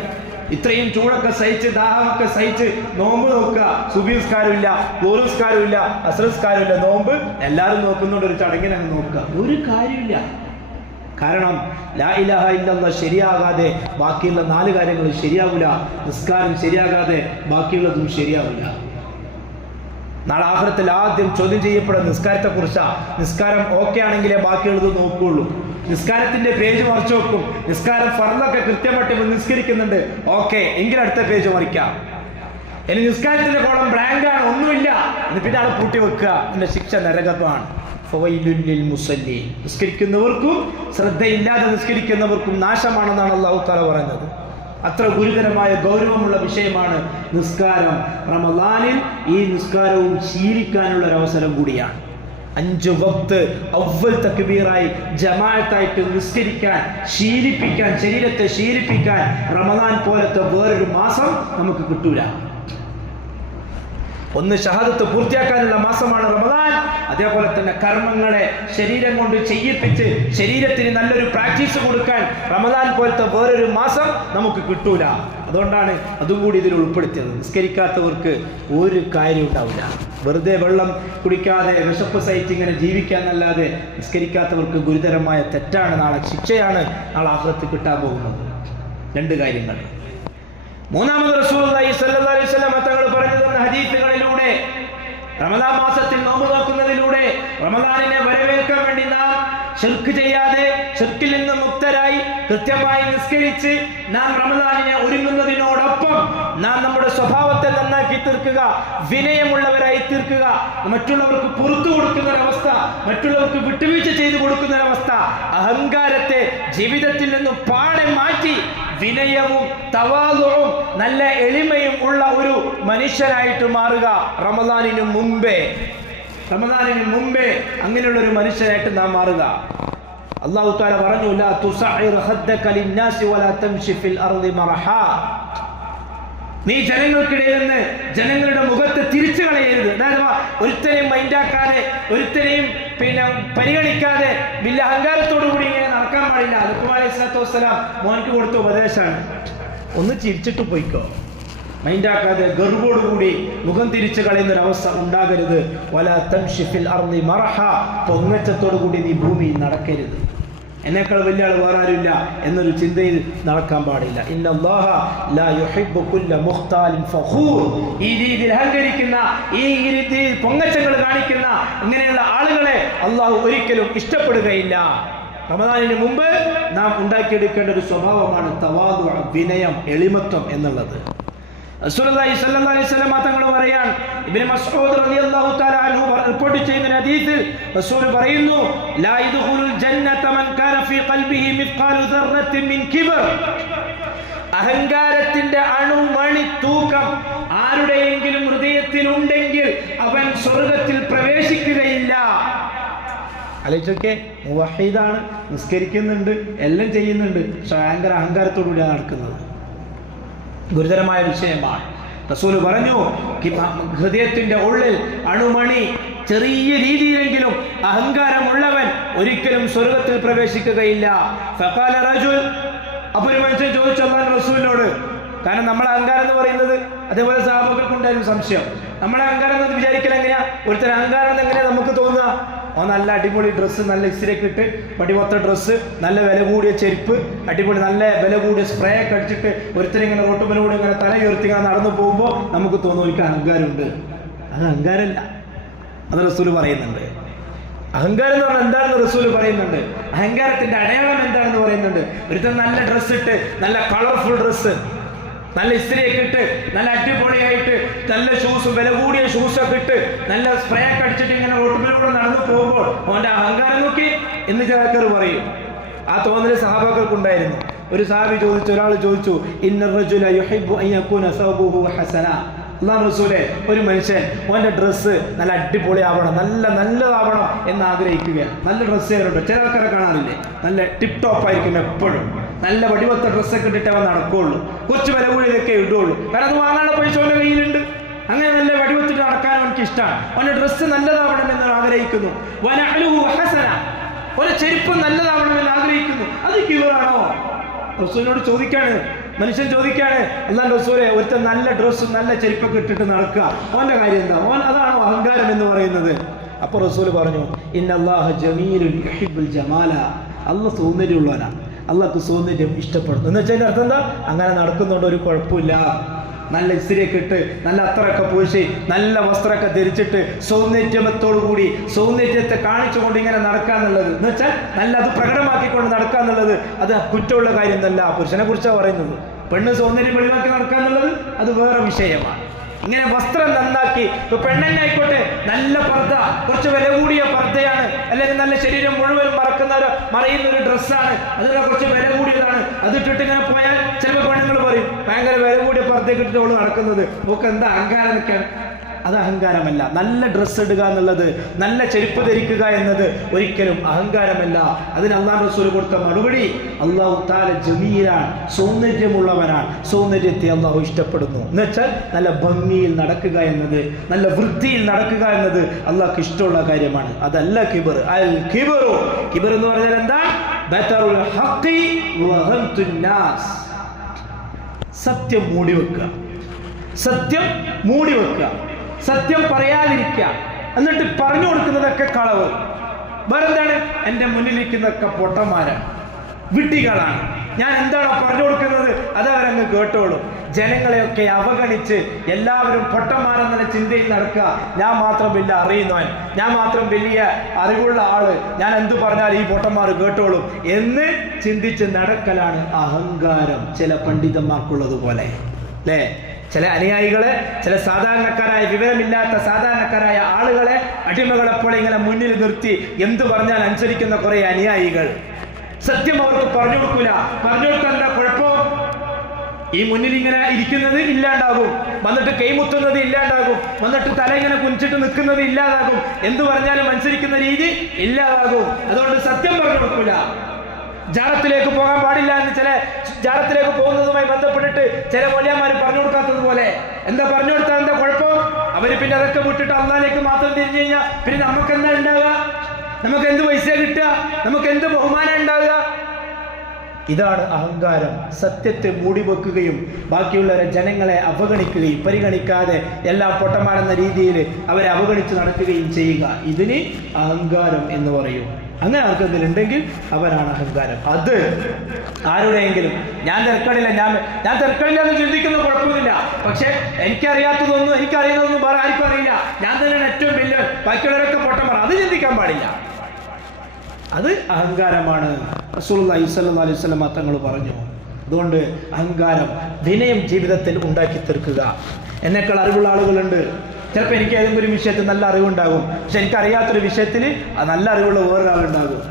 ഇത്രയും ചൂടൊക്കെ സഹിച്ച്, ദാഹമൊക്കെ സഹിച്ച് നോമ്പ് നോക്കുക. സുബഹി നിസ്കാരമില്ല, ളുഹർ നിസ്കാരമില്ല, അസ്ർ നിസ്കാരമില്ല, നോമ്പ് എല്ലാവരും നോക്കുന്നുണ്ട്, ഒരു ചടങ്ങിനങ്ങ് നോക്കുക, ഒരു കാര്യമില്ല. കാരണം ലാ ഇലാഹ ഇല്ലല്ലാഹ് ശരിയാകാതെ ബാക്കിയുള്ള 4 കാര്യങ്ങളും ശരിയാവില്ല. നിസ്കാരം ശരിയാകാതെ ബാക്കിയുള്ളതും ശരിയാവില്ല. നാളെ ആഖിറത്തിൽ ആദ്യം ചോദ്യം ചെയ്യപ്പെടുന്ന നിസ്കാരത്തെ കുറിച്ചാ. നിസ്കാരം ഓക്കെ ആണെങ്കിലേ ബാക്കിയുള്ളത് നോക്കുകയുള്ളൂ. നിസ്കാരത്തിന്റെ പേജ് മറിച്ചു വെക്കും. നിസ്കാരം ഫർളൊക്കെ കൃത്യമായിട്ട് നിസ്കരിക്കുന്നുണ്ട്, ഓക്കെ എങ്കിൽ അടുത്ത പേജ് മറിക്കാം. ഇനി നിസ്കാരത്തിന്റെ കോളം ബ്ലാങ്ക് ആണ്, ഒന്നുമില്ല, പിന്നെ ആളെ പൂട്ടി വെക്കുക, എന്റെ ശിക്ഷ നരകമാണ്. നിസ്കരിക്കുന്നവർക്കും ശ്രദ്ധയില്ലാതെ നിസ്കരിക്കുന്നവർക്കും നാശമാണെന്നാണ് അല്ലാഹു തആല പറയുന്നത്. അത്ര ഗുരുതരമായ ഗൗരവമുള്ള വിഷയമാണ് നിസ്കാരം. റമദാനിൽ ഈ നിസ്കാരവും ശീലിക്കാനുള്ള ഒരു അവസരം കൂടിയാണ്. 5 വക്ത് അവ്വൽ തക്ബീറായി ജമാഅത്തായിട്ട് നിസ്കരിക്കാൻ ശീലിപ്പിക്കാൻ, ശരീരത്തെ ശീലിപ്പിക്കാൻ റമദാൻ പോലത്തെ വേറൊരു മാസം നമുക്ക് കിട്ടൂല. ഒന്ന് ഷഹാദത്ത് പൂർത്തിയാക്കാനുള്ള മാസമാണ് റമദാൻ. അതേപോലെ തന്നെ കർമ്മങ്ങളെ ശരീരം കൊണ്ട് ചെയ്യിപ്പിച്ച് ശരീരത്തിന് നല്ലൊരു പ്രാക്ടീസ് കൊടുക്കാൻ റമദാൻ പോലത്തെ വേറൊരു മാസം നമുക്ക് കിട്ടൂല. അതുകൊണ്ടാണ് അതും കൂടി ഇതിൽ ഉൾപ്പെടുത്തിയത്. നിസ്കരിക്കാത്തവർക്ക് ഒരു കാര്യം ഉണ്ടാവില്ല. വെറുതെ വെള്ളം കുടിക്കാതെ വിശപ്പ് സഹിച്ച് ഇങ്ങനെ ജീവിക്കാന്നല്ലാതെ നിസ്കരിക്കാത്തവർക്ക് ഗുരുതരമായ തെറ്റാണ്, നാളെ ശിക്ഷയാണ് നാളെ ആഖിറത്തിൽ കിട്ടാൻ പോകുന്നത്. 2 കാര്യങ്ങൾ. മൂന്നാമത് റസൂലുള്ളാഹി സ്വല്ലല്ലാഹു അലൈഹി വസല്ലം തങ്ങൾ പറഞ്ഞു തന്ന ഹദീസുകളിലൂടെ റമദാൻ മാസത്തിൽ നോമ്പ് നോക്കുന്നതിലൂടെ റമദാനിനെ വരവേൽക്കാൻ വേണ്ടി നാം ശിർക്ക് ചെയ്യാതെ, ശിർക്കിൽ നിന്ന് മുക്തരായി കൃത്യമായി നിസ്കരിച്ച് നാം റമദാനിനെ ഒരുങ്ങുന്നതിനോടൊപ്പം നാം നമ്മുടെ സ്വഭാവത്തെ നന്നാക്കി തീർക്കുക, വിനയമുള്ളവരായി തീർക്കുക, മറ്റുള്ളവർക്ക് പുറത്തു കൊടുക്കുന്ന ഒരവസ്ഥ, മറ്റുള്ളവർക്ക് വിട്ടുവീഴ്ച ചെയ്തു കൊടുക്കുന്ന ഒരവസ്ഥ, അഹങ്കാരത്തെ ജീവിതത്തിൽ നിന്നും പാടെ മാറ്റി വിനയവും തവാദുഉം നല്ല എളിമയും ഉള്ള ഒരു മനുഷ്യനായിട്ട് മാറുക. റമദാനിന് മുമ്പേ അങ്ങനെയുള്ള ഒരു മനുഷ്യനായിട്ട് നാം മാറുക. അല്ലാഹു തആല പറഞ്ഞു, ലാ തുസഇർ ഖദ്ദക ലിന്നാസി വലാ തംശി ഫിൽ അർളി മറഹാ. നീ ജനങ്ങൾക്കിടയിൽ നിന്ന് ജനങ്ങളുടെ മുഖത്ത് തിരിച്ചു കളയരുത്. അതായത് ഒരുത്തനെയും മൈൻഡാക്കാതെ, ഒരുത്തനെയും പരിഗണിക്കാതെ വലിയ അഹങ്കാരത്തോടു കൂടി ഇങ്ങനെ നടക്കാൻ പാടില്ല. ലുഖ്മാൻ അലൈഹിസ്സലാത്തു വസ്സലാം മോൻക്ക് കൊടുത്ത ഉപദേശമാണ്, ഒന്ന് ചിരിച്ചിട്ട് പോയിക്കോ, മൈൻഡാക്കാതെ ഗർവോടുകൂടി മുഖം തിരിച്ചു കളയുന്ന ഒരവസ്ഥ ഉണ്ടാകരുത്. വലാ തംശി ഫിൽ അർളി മറഹാ, പൊങ്ങച്ചത്തോടു കൂടി നീ ഭൂമിയിൽ നടക്കരുത്. എന്നേക്കാൾ വലിയ ആൾ വേറെ ആരുമില്ല എന്നൊരു ചിന്തയിൽ നടക്കാൻ പാടില്ല. ഇന്നല്ലാഹ ലാ യുഹിബ്ബു കുല്ല മുഖ്താലിൻ ഫഖൂർ. ഈ രീതിയിൽ അഹങ്കരിക്കുന്ന, ഈ രീതിയിൽ പൊങ്ങച്ചങ്ങൾ കാണിക്കുന്ന ഇങ്ങനെയുള്ള ആളുകളെ അള്ളാഹു ഒരിക്കലും ഇഷ്ടപ്പെടുകയില്ല. റമദാനിന് മുമ്പ് നാം ഉണ്ടാക്കിയെടുക്കേണ്ട ഒരു സ്വഭാവമാണ് തവാദു, വിനയം, എളിമത്വം എന്നുള്ളത്. റസൂലുള്ളാഹി സ്വല്ലല്ലാഹു അലൈഹി വസല്ലം തങ്ങൾ പറയാൻ, ഇബ്നു മസ്ഊദ് റളിയല്ലാഹു തആല അൻഹു റിപ്പോർട്ട് ചെയ്യുന്ന ഹദീസിൽ റസൂൽ പറയുന്നു, ലാ യദ്ഖുലുൽ ജന്നത മൻ കാന ഫീ ഖൽബിഹി മിത്ഖാലു ദർറത്തിൻ മിൻ കിബർ. അഹങ്കാരത്തിന്റെ അണുമണി തൂക്കം ആരുടെയെങ്കിലും ഹൃദയത്തിൽ ഉണ്ടെങ്കിൽ അവൻ സ്വർഗ്ഗത്തിൽ പ്രവേശിക്കുകയില്ല. ആലോചിച്ചൊക്കെ, മുവഹീദാണ്, നിസ്കരിക്കുന്നുണ്ട്, എല്ലാം ചെയ്യുന്നുണ്ട്, പക്ഷെ അഹങ്കാരത്തോടുകൂടിയാണ് നടക്കുന്നത്. ഗുരുതരമായ വിഷയമാണ്. റസൂൽ പറഞ്ഞു, ഹൃദയത്തിന്റെ ഉള്ളിൽ അണുമണി ചെറിയ രീതിയിലെങ്കിലും അഹങ്കാരമുള്ളവൻ ഒരിക്കലും സ്വർഗത്തിൽ പ്രവേശിക്കുകയില്ല. ഫഖാല റജുൽ, അപ്പോൾ ഒരു മനുഷ്യൻ ചോദിച്ചു അല്ലാഹുവിന്റെ റസൂലിനോട്, കാരണം നമ്മളെ അഹങ്കാരം എന്ന് പറയുന്നത്, അതേപോലെ സഹാബകൾക്കുണ്ടായിരുന്നു സംശയം, നമ്മളെ അഹങ്കാരം എന്ന് വിചാരിക്കൽ എങ്ങനെയാ? ഒരുത്തരം അഹങ്കാരം എങ്ങനെയാ നമുക്ക് തോന്നുക? നല്ല അടിപൊളി ഡ്രസ്സ്, നല്ല ഇസ്തിരിയൊക്കെ ഇട്ട് വടിവത്ത ഡ്രസ്സ്, നല്ല വില കൂടിയ ചെരുപ്പ്, അടിപൊളി നല്ല വില കൂടിയ സ്പ്രേ ഒക്കെ അടിച്ചിട്ട് ഒരുത്തരിങ്ങനെ റോട്ടുമലൂടെ ഇങ്ങനെ തല ഉയർത്തി നടന്നു പോകുമ്പോൾ നമുക്ക് തോന്നും എനിക്ക് അഹങ്കാരമുണ്ട്. അത് അഹങ്കാരമല്ല, അത് റസൂൽ പറയുന്നുണ്ട്. അഹങ്കാരം എന്ന് പറഞ്ഞാൽ എന്താണെന്ന് റസൂൽ പറയുന്നുണ്ട്. അഹങ്കാരത്തിന്റെ അടയാളം എന്താണെന്ന് പറയുന്നുണ്ട്. ഒരുത്തൻ നല്ല ഡ്രസ്സ് ഇട്ട്, നല്ല കളർഫുൾ ഡ്രസ്സ്, നല്ല ഇസ്തിരിയൊക്കെ ഇട്ട്, നല്ല അടിപൊളിയായിട്ട്, നല്ല ഷൂസ്, വില കൂടിയ ഷൂസൊക്കെ ഇട്ട്, നല്ല സ്പ്രേ ഒക്കെ അടിച്ചിട്ട് ഇങ്ങനെ റോട്ടിലൂടെ നടന്നു പോകുമ്പോൾ അവന്റെ അഹങ്കാരം നോക്കി എന്ന് ചില ആൾക്കാർ പറയും. ആ തോന്നല് സഹാബാക്കൾക്കുണ്ടായിരുന്നു. ഒരു സഹാബി ചോദിച്ചു, ഒരാൾ ചോദിച്ചു, ഇന്ന റജുല യുഹിബ്ബു അൻ യകൂന സൗബുഹു ഹസന. അല്ലാഹു റസൂലേ, ഒരു മനുഷ്യൻ അവന്റെ ഡ്രസ്സ് നല്ല അടിപൊളിയാവണം, നല്ലതാവണം എന്ന് ആഗ്രഹിക്കുകയാണ്. നല്ല ഡ്രസ്സ് ചെയ്യാറുണ്ട്, ചില ആൾക്കാരെ കാണാറില്ലേ, നല്ല ടിപ് ടോപ്പ് ആയിരിക്കും എപ്പോഴും, നല്ല വടിവത്ത ഡ്രസ്സൊക്കെ ഇട്ടിട്ട് അവൻ നടക്കുകയുള്ളൂ, കുറച്ച് വില കൂടിയതൊക്കെ ഇടുകയുള്ളൂ, കാരണം അത് വാങ്ങാനുള്ള പൈസ അവൻ്റെ കയ്യിലുണ്ട്. അങ്ങനെ നല്ല വടിവത്തിട്ട് നടക്കാൻ അവനക്ക് ഇഷ്ടമാണ്, അവന്റെ ഡ്രസ്സ് നല്ലതാവണം എന്ന് ആഗ്രഹിക്കുന്നു. വനഅലുഹു ഹസന, ഒരു ചെരുപ്പ് നല്ലതാവണമെന്ന് ആഗ്രഹിക്കുന്നു. അത് കിബറാണോ? റസൂലിനോട് ചോദിക്കാണ്, മനുഷ്യൻ ചോദിക്കാണ്, അല്ലാഹുവിന്റെ റസൂലേ, ഒരുത്തൻ നല്ല ഡ്രസ്സും നല്ല ചെരുപ്പൊക്കെ ഇട്ടിട്ട് നടക്കുക, അവന്റെ കാര്യം എന്താ? അതാണോ അഹങ്കാരം എന്ന് പറയുന്നത്? അപ്പൊ റസൂൽ പറഞ്ഞു, ഇന്നല്ലാഹ ജമീലുൻ യുഹിബ്ബുൽ ജമാല. അല്ലാഹു സൗന്ദര്യമുള്ളവനാണ്, അള്ളാഹ്ക്ക് സൗന്ദര്യം ഇഷ്ടപ്പെടുന്നു. എന്ന് വെച്ചാൽ അർത്ഥം എന്താ? അങ്ങനെ നടക്കുന്നുണ്ട്, ഒരു കുഴപ്പമില്ല, നല്ല ഇസ്തിരിയൊക്കെ ഇട്ട്, നല്ല അത്രയൊക്കെ പൂശി, നല്ല വസ്ത്രമൊക്കെ ധരിച്ചിട്ട് സൗന്ദര്യത്തോടു കൂടി സൗന്ദര്യത്തെ കാണിച്ചുകൊണ്ട് ഇങ്ങനെ നടക്കാന്നുള്ളത്, എന്ന് വെച്ചാൽ നല്ല അത് പ്രകടമാക്കിക്കൊണ്ട് നടക്കാന്നുള്ളത് അത് കുറ്റമുള്ള കാര്യം എന്നല്ല. പുരുഷനെ കുറിച്ചാണ് പറയുന്നത്. പെണ്ണ് സൗന്ദര്യം വെളിവാക്കി നടക്കാന്നുള്ളത് അത് വേറെ വിഷയമാണ്. ഇങ്ങനെ വസ്ത്രം നന്നാക്കി, ഇപ്പൊ പെണ്ണെന്നെ ആയിക്കോട്ടെ, നല്ല പർദ്ദ, കുറച്ച് വില കൂടിയ പർദ്ദയാണ്, അല്ലെങ്കിൽ നല്ല ശരീരം മുഴുവൻ മറയുന്ന ഒരു ഡ്രസ്സാണ്, അതിന് കുറച്ച് വില കൂടിയതാണ്, അതിട്ടിട്ട് ഇങ്ങനെ പോയാൽ ചിലപ്പോൾ പെണ്ണുങ്ങൾ പറയും, ഭയങ്കര വില കൂടിയ പർദ്ദയൊക്കെ ഇട്ടിട്ട് അവള് നടക്കുന്നത്, നമുക്ക് എന്താ അഹങ്കാരം എന്നൊക്കെയാണ്. അത് അഹങ്കാരമല്ല. നല്ല ഡ്രസ്സ് ഇടുക എന്നുള്ളത്, നല്ല ചെരുപ്പ് ധരിക്കുക എന്നത് ഒരിക്കലും അഹങ്കാരമല്ല. അതിന് അല്ലാഹു റസൂൽ കൊടുത്ത മറുപടി, അല്ലാഹു തആല ജമീലാണ്, സൗന്ദര്യമുള്ളവനാണ്, സൗന്ദര്യത്തെ അല്ലാഹു ഇഷ്ടപ്പെടുന്നു. എന്ന് വെച്ചാൽ നല്ല ഭംഗിയിൽ നടക്കുക എന്നത്, നല്ല വൃത്തിയിൽ നടക്കുക എന്നത് അല്ലാഹുക്ക് ഇഷ്ടമുള്ള കാര്യമാണ്. അതല്ല കിബർ. അൽ കിബറു, കിബർ എന്ന് പറഞ്ഞാൽ എന്താ? ബതറുൽ ഹഖി വഗംതുൻ നാസ്, സത്യം മൂടി വെക്കുക, സത്യം മൂടി വെക്കുക, സത്യം പറയാതിരിക്കുക, എന്നിട്ട് പറഞ്ഞു കൊടുക്കുന്നതൊക്കെ കളവ്. വേറെന്താണ്? എൻ്റെ മുന്നിലിരിക്കുന്നതൊക്കെ പൊട്ടന്മാരാണ്, വിഡ്ഢികളാണ്, ഞാൻ എന്താണോ പറഞ്ഞു കൊടുക്കുന്നത് അതവരങ്ങ് കേട്ടോളും. ജനങ്ങളെയൊക്കെ അവഗണിച്ച് എല്ലാവരും പൊട്ടന്മാരെന്ന ചിന്തയിൽ നടക്കുക. ഞാൻ മാത്രം വലിയ അറിയുന്നവൻ, ഞാൻ മാത്രം വലിയ അറിവുള്ള ആള്, ഞാൻ എന്തു പറഞ്ഞാൽ ഈ പൊട്ടന്മാർ കേട്ടോളും എന്ന് ചിന്തിച്ച് നടക്കലാണ് അഹങ്കാരം. ചില പണ്ഡിതന്മാർക്കുള്ളതുപോലെ അല്ലേ? ചില അനുയായികളെ, ചില സാധാരണക്കാരായ വിവരമില്ലാത്ത സാധാരണക്കാരായ ആളുകളെ, അടിമകളെപ്പോലെ ഇങ്ങനെ മുന്നിൽ നിർത്തി എന്തു പറഞ്ഞാൽ അനുസരിക്കുന്ന കുറെ അനുയായികൾ. സത്യം അവർക്ക് പറഞ്ഞു കൊടുക്കൂല. പറഞ്ഞു കൊടുത്താൽ എന്താ കുഴപ്പം? ഈ മുന്നിൽ ഇങ്ങനെ ഇരിക്കുന്നത് ഇല്ലാണ്ടാകും, വന്നിട്ട് കൈമുത്തുന്നത് ഇല്ലാണ്ടാകും, വന്നിട്ട് തല ഇങ്ങനെ കുനിച്ചിട്ട് നിൽക്കുന്നത് ഇല്ലാതാകും, എന്തു പറഞ്ഞാലും അനുസരിക്കുന്ന രീതി ഇല്ലാതാകും. അതുകൊണ്ട് സത്യം പറഞ്ഞു കൊടുക്കൂല. ജാറത്തിലേക്ക് പോകാൻ പാടില്ല എന്ന് ചില ജാറത്തിലേക്ക് പോകുന്നതുമായി ബന്ധപ്പെട്ടിട്ട് ചില മൗലവിമാർ പറഞ്ഞു കൊടുക്കാത്തത് പോലെ. എന്താ പറഞ്ഞു കൊടുത്താൽ എന്താ കുഴപ്പം? അവര് പിന്നെ അതൊക്കെ വിട്ടിട്ട് അള്ളാഹിലേക്ക് മാത്രം തിരിഞ്ഞു കഴിഞ്ഞാൽ പിന്നെ നമുക്ക് എന്താ ഉണ്ടാവുക? നമുക്ക് എന്ത് പൈസ കിട്ടുക? നമുക്ക് എന്ത് ബഹുമാനം ഉണ്ടാവുക? ഇതാണ് അഹങ്കാരം. സത്യത്തെ മൂടിവെക്കുകയും ബാക്കിയുള്ളവരെ ജനങ്ങളെ അവഗണിക്കുകയും പരിഗണിക്കാതെ എല്ലാം പൊട്ടന്മാരെന്ന രീതിയിൽ അവരെ അവഗണിച്ച് നടക്കുകയും ചെയ്യുക. ഇതിന് അഹങ്കാരം എന്ന് പറയും. അങ്ങനെ ആർക്കെങ്കിലുണ്ടെങ്കിൽ അവനാണ് അഹങ്കാരം. അത് ആരുടെയെങ്കിലും ഞാൻ തിരക്കടില്ല, ഞാൻ തിരക്കടില്ല എന്ന് ചിന്തിക്കുന്ന കുഴപ്പമൊന്നുമില്ല. പക്ഷെ എനിക്കറിയാത്തതൊന്നും എനിക്കറിയുന്നതൊന്നും വേറെ ആർക്കും അറിയില്ല, ഞാൻ തന്നെയാണ് ഏറ്റവും വലിയ, ബാക്കിയുള്ളവരൊക്കെ പൊട്ടന്മാർ, അത് ചിന്തിക്കാൻ പാടില്ല. അത് അഹങ്കാരമാണ്. റസൂലുള്ളാഹി സ്വല്ലല്ലാഹു അലൈഹി വസല്ലം തങ്ങൾ പറഞ്ഞു. അതുകൊണ്ട് അഹങ്കാരം, വിനയം ജീവിതത്തിൽ ഉണ്ടാക്കി തീർക്കുക. എന്നെക്കാൾ അറിവുള്ള ആളുകളുണ്ട്. ചിലപ്പോൾ എനിക്ക് ഏതെങ്കിലും ഒരു വിഷയത്തിൽ നല്ല അറിവുണ്ടാകും, പക്ഷെ എനിക്കറിയാത്തൊരു വിഷയത്തിൽ നല്ല അറിവുള്ള വേറൊരാളുണ്ടാകും.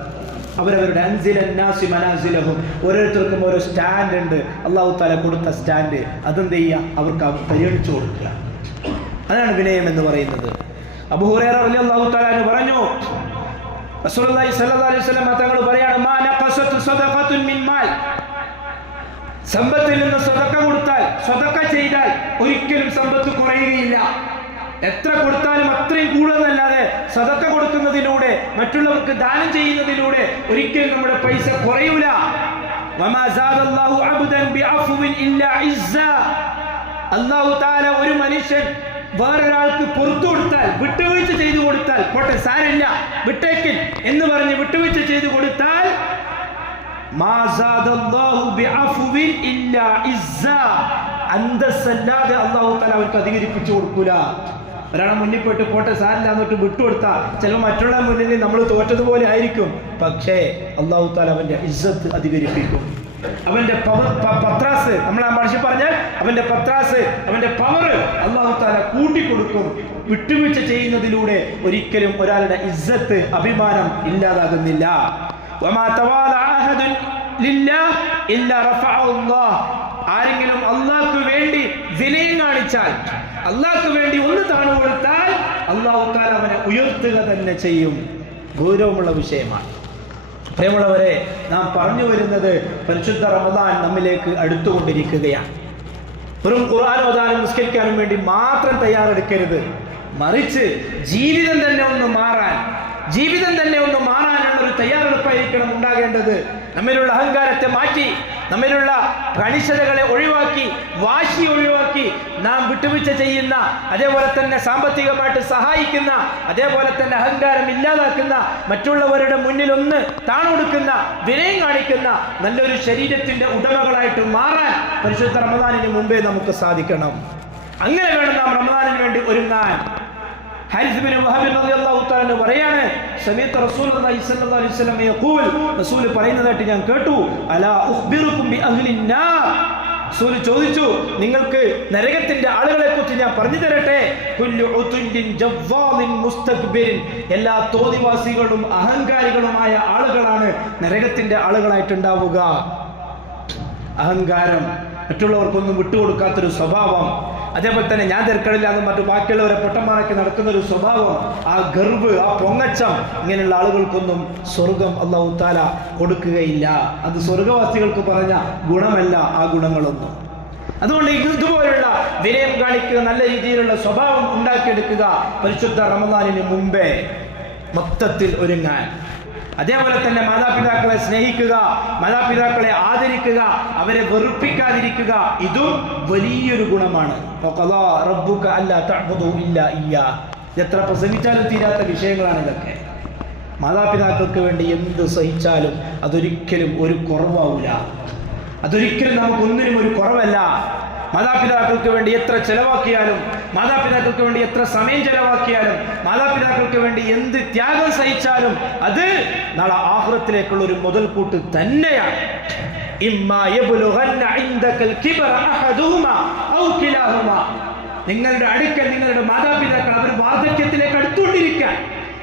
അവരവരുടെ അൻസിലന്നാസി മനാസിലഹും, ഓരോരുത്തർക്കും ഓരോ സ്റ്റാൻഡ് ഉണ്ട്, അല്ലാഹു തആല കൊടുത്ത സ്റ്റാൻഡ്. അതെന്ത് ചെയ്യുക? അവർക്ക് പരിഗണിച്ചു കൊടുക്കുക. അതാണ് വിനയം എന്ന് പറയുന്നത്. അബൂ ഹുറൈറ റളിയല്ലാഹു തആല അൻഹു പറഞ്ഞു, റസൂലുള്ളാഹി സ്വല്ലല്ലാഹു അലൈഹി വസല്ലം തങ്ങൾ പറയാണ്, മാ നഖസത്തു സദഖത്തുൻ മിൻ മാൽ, സമ്പത്തിൽ നിന്ന് സദഖ കൊടുത്താൽ, സദഖ ചെയ്താൽ ഒരിക്കലും സമ്പത്ത് കുറയുകയില്ല. എത്ര കൊടുത്താലും അത്രയും കൂടുതലല്ലാതെ സദഖ കൊടുക്കുന്നതിലൂടെ, മറ്റുള്ളവർക്ക് ദാനം ചെയ്യുന്നതിലൂടെ ഒരിക്കലും നമ്മുടെ പൈസ കുറയൂല. വമാ സാദല്ലാഹു അബ്ദൻ ബിഅഫ്വിൻ ഇല്ലാ ഇസ്സ, അല്ലാഹു തആല ഒരു മനുഷ്യൻ വേറൊരാൾക്ക് പുറത്തു കൊടുത്താൽ, വിട്ടുവീഴ്ച ചെയ്തു കൊടുത്താൽ, പോട്ടെ സാരമില്ല വിട്ടേക്ക് എന്ന് പറഞ്ഞ് വിട്ടുവീഴ്ച ചെയ്തു കൊടുത്താൽ, അന്തസ്സല്ലാതെ അല്ലാഹു തആല അവർക്ക് അധികരിപ്പിച്ചു കൊടുക്കൂല. ഒരാളെ മുന്നിൽ പോയിട്ട് പോട്ടെ സാരില്ല എന്നിട്ട് വിട്ടുകൊടുത്താൽ ചിലപ്പോൾ മറ്റുള്ള മുന്നിൽ നമ്മൾ തോറ്റതുപോലെ ആയിരിക്കും, പക്ഷേ അല്ലാഹു തആല അവന്റെ ഇസ്സത്ത് അധികരിപ്പിക്കും. അവന്റെ പത്രാസ്, നമ്മൾ ആ ഭാഷ പറഞ്ഞാൽ അവന്റെ പത്രാസ്, അവന്റെ പവർ അല്ലാഹു തആല കൂട്ടിക്കൊടുക്കും. വിട്ടുവീഴ്ച ചെയ്യുന്നതിലൂടെ ഒരിക്കലും ഒരാളുടെ ഇസ്സത്ത്, അഭിമാനം ഇല്ലാതാകുന്നില്ല. വമാ തവാല അഹദുൻ ലില്ലാഹ് ഇല്ലാ റഫഅഹു അല്ലാഹ്, ആരെങ്കിലും അല്ലാഹുവിന് വേണ്ടി വിനയം കാണിച്ചാൽ, അല്ലാഹുവിന് വേണ്ടി ഒന്ന് താണു കൊടുത്താൽ അല്ലാഹു തആല അവനെ ഉയർത്തുക തന്നെ ചെയ്യും. ഗൗരവമുള്ള വിഷയമാണ്. പ്രിയമുള്ളവരെ, നാം പറഞ്ഞു വരുന്നത് പരിശുദ്ധ റമദാൻ നമ്മിലേക്ക് അടുത്തുകൊണ്ടിരിക്കുകയാണ്. വെറും ഖുർആൻ ഓതാനും നിസ്കരിക്കാനും വേണ്ടി മാത്രം തയ്യാറെടുക്കരുത്. മറിച്ച് ജീവിതം തന്നെ ഒന്ന് മാറാനുള്ള ഒരു തയ്യാറെടുപ്പായിരിക്കണം ഉണ്ടാകേണ്ടത്. നമ്മിലുള്ള അഹങ്കാരത്തെ മാറ്റി, നമ്മിലുള്ള കണിശതകളെ ഒഴിവാക്കി, വാശി ഒഴിവാക്കി, നാം വിട്ടുവീഴ്ച ചെയ്യുന്ന, അതേപോലെ തന്നെ സാമ്പത്തികമായിട്ട് സഹായിക്കുന്ന, അതേപോലെ തന്നെ അഹങ്കാരം ഇല്ലാതാക്കുന്ന, മറ്റുള്ളവരുടെ മുന്നിൽ ഒന്ന് താണുകൊടുക്കുന്ന, വിനയം കാണിക്കുന്ന നല്ലൊരു ശരീരത്തിന്റെ ഉടമകളായിട്ട് മാറാൻ പരിശുദ്ധ റമദാനിന് മുമ്പേ നമുക്ക് സാധിക്കണം. അങ്ങനെ വേണം നാം റമദാനിന് വേണ്ടി ഒരുങ്ങാൻ. ഹാരിസ് ബിൻ വഹബ് റളിയല്ലാഹു തആല പറയാണ്, സമീഅത റസൂലുള്ളാഹി സ്വല്ലല്ലാഹു അലൈഹി വസല്ലം യഖൂൽ, റസൂൽ പറയുന്നതായിട്ട് ഞാൻ കേട്ടു, അലാ ഉഖ്ബിറുക്കും ബി അഹ്ലിൻ നാർ, റസൂൽ ചോദിച്ചു, നിങ്ങൾക്ക് നരകത്തിന്റെ ആളുകളെ കുറിച്ച് ഞാൻ പറഞ്ഞു തരട്ടെ. കുല്ലു ഉതുല്ലിൻ ജവ്വാലിൻ മുസ്തക്ബിരിൻ, എല്ലാ തോന്നിവാസികളും അഹങ്കാരികളുമായ ആളുകളാണ് നരകത്തിന്റെ ആളുകളായിട്ടുണ്ടാവുക. അഹങ്കാരം, മറ്റുള്ളവർക്കൊന്നും വിട്ടുകൊടുക്കാത്തൊരു സ്വഭാവം, അതേപോലെ തന്നെ ഞാൻ തിരക്കടില്ല എന്നും മറ്റു ബാക്കിയുള്ളവരെ പൊട്ടന്മാരാക്കി നടക്കുന്ന ഒരു സ്വഭാവം, ആ ഗർവ്, ആ പൊങ്ങച്ചം, ഇങ്ങനെയുള്ള ആളുകൾക്കൊന്നും സ്വർഗം അല്ലാഹു തആല കൊടുക്കുകയില്ല. അത് സ്വർഗവാസികൾക്ക് പറഞ്ഞ ഗുണമല്ല ആ ഗുണങ്ങളൊന്നും. അതുകൊണ്ട് ഇതുപോലുള്ള വിനയം കാണിക്കുക, നല്ല രീതിയിലുള്ള സ്വഭാവം ഉണ്ടാക്കിയെടുക്കുക പരിശുദ്ധ റമദാനിന് മുമ്പേ മൊത്തത്തിൽ ഒരുങ്ങാൻ. അതേപോലെ തന്നെ മാതാപിതാക്കളെ സ്നേഹിക്കുക, മാതാപിതാക്കളെ ആദരിക്കുക, അവരെ വെറുപ്പിക്കാതിരിക്കുക, ഇതും വലിയൊരു ഗുണമാണ്. എത്ര പ്രസംഗിച്ചാലും തീരാത്ത വിഷയങ്ങളാണ് ഇതൊക്കെ. മാതാപിതാക്കൾക്ക് വേണ്ടി എന്ത് സഹിച്ചാലും അതൊരിക്കലും ഒരു കുറവാവില്ല. അതൊരിക്കലും നമുക്കൊന്നിനും ഒരു കുറവല്ല. മാതാപിതാക്കൾക്ക് വേണ്ടി എത്ര ചെലവാക്കിയാലും, മാതാപിതാക്കൾക്ക് വേണ്ടി എത്ര സമയം ചെലവാക്കിയാലും, മാതാപിതാക്കൾക്ക് വേണ്ടി എന്ത് ത്യാഗം സഹിച്ചാലും അത് നാളെ ആഖിറത്തിലേക്കുള്ള ഒരു മുതൽക്കൂട്ട് തന്നെയാണ്. നിങ്ങളുടെ അടുക്കൽ നിങ്ങളുടെ മാതാപിതാക്കൾ അവർ വാർദ്ധക്യത്തിലേക്ക് അടുത്തുകൊണ്ടിരിക്കാൻ,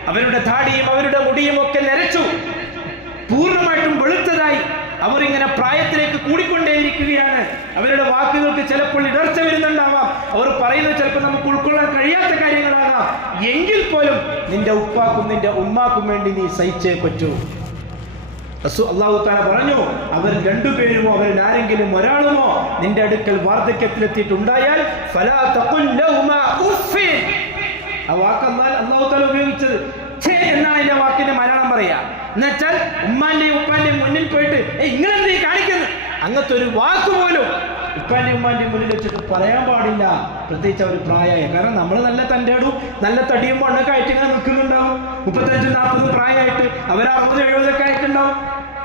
അവരുടെ താടിയും അവരുടെ മുടിയും ഒക്കെ നരച്ചു പൂർണ്ണമായിട്ടും വെളുത്തതായി അവരിങ്ങനെ പ്രായത്തിലേക്ക് കൂടിക്കൊണ്ടേയിരിക്കുകയാണ്. അവരുടെ വാക്കുകൾക്ക് ചിലപ്പോൾ ഇടർച്ച വരുന്നുണ്ടാവാം, അവർ പറയുന്നത് ചിലപ്പോൾ നമുക്ക് ഉൾക്കൊള്ളാൻ കഴിയാത്ത കാര്യങ്ങളാകാം. എങ്കിൽ പോലും നിന്റെ ഉപ്പാക്കും നിന്റെ ഉമ്മാക്കും വേണ്ടി നീ സഹിച്ചേ പറ്റൂ. അല്ലാഹു തആല പറഞ്ഞു, അവർ രണ്ടുപേരുമോ അവരിൽ ആരെങ്കിലും ഒരാളുമോ നിന്റെ അടുക്കൽ വാർദ്ധക്യത്തിലെത്തിയിട്ടുണ്ടായാൽ ഫലാ തഖുൽ ലഹുമാ ഉഫ്ഫിൻ. ആ വാക്കെന്നാൽ അല്ലാഹു തആല ഉപയോഗിച്ചത് ഛേ എന്നാണ് അതിന്റെ വാക്കിന്റെ മലയാളം പറയാ. എന്നുവെച്ചാൽ ഉമ്മാന്റെയും ഉപ്പാന്റെയും മുന്നിൽ പോയിട്ട് ഇങ്ങനെന്തീ കാണിക്കുന്നത്, അങ്ങനത്തെ ഒരു വാക്ക് പോലും ഉപ്പാന്റെയും ഉമ്മാന്റെയും മുന്നിൽ വെച്ചിട്ട് പറയാൻ പാടില്ല. പ്രത്യേകിച്ച് അവർ പ്രായമായ, കാരണം നമ്മൾ നല്ല തൻ്റെടും നല്ല തടിയും മണ്ണൊക്കെ ആയിട്ട് ഇങ്ങനെ നിൽക്കുന്നുണ്ടാവും. 35-40 പ്രായമായിട്ട് അവർ 60-70 ആയിട്ടുണ്ടാവും.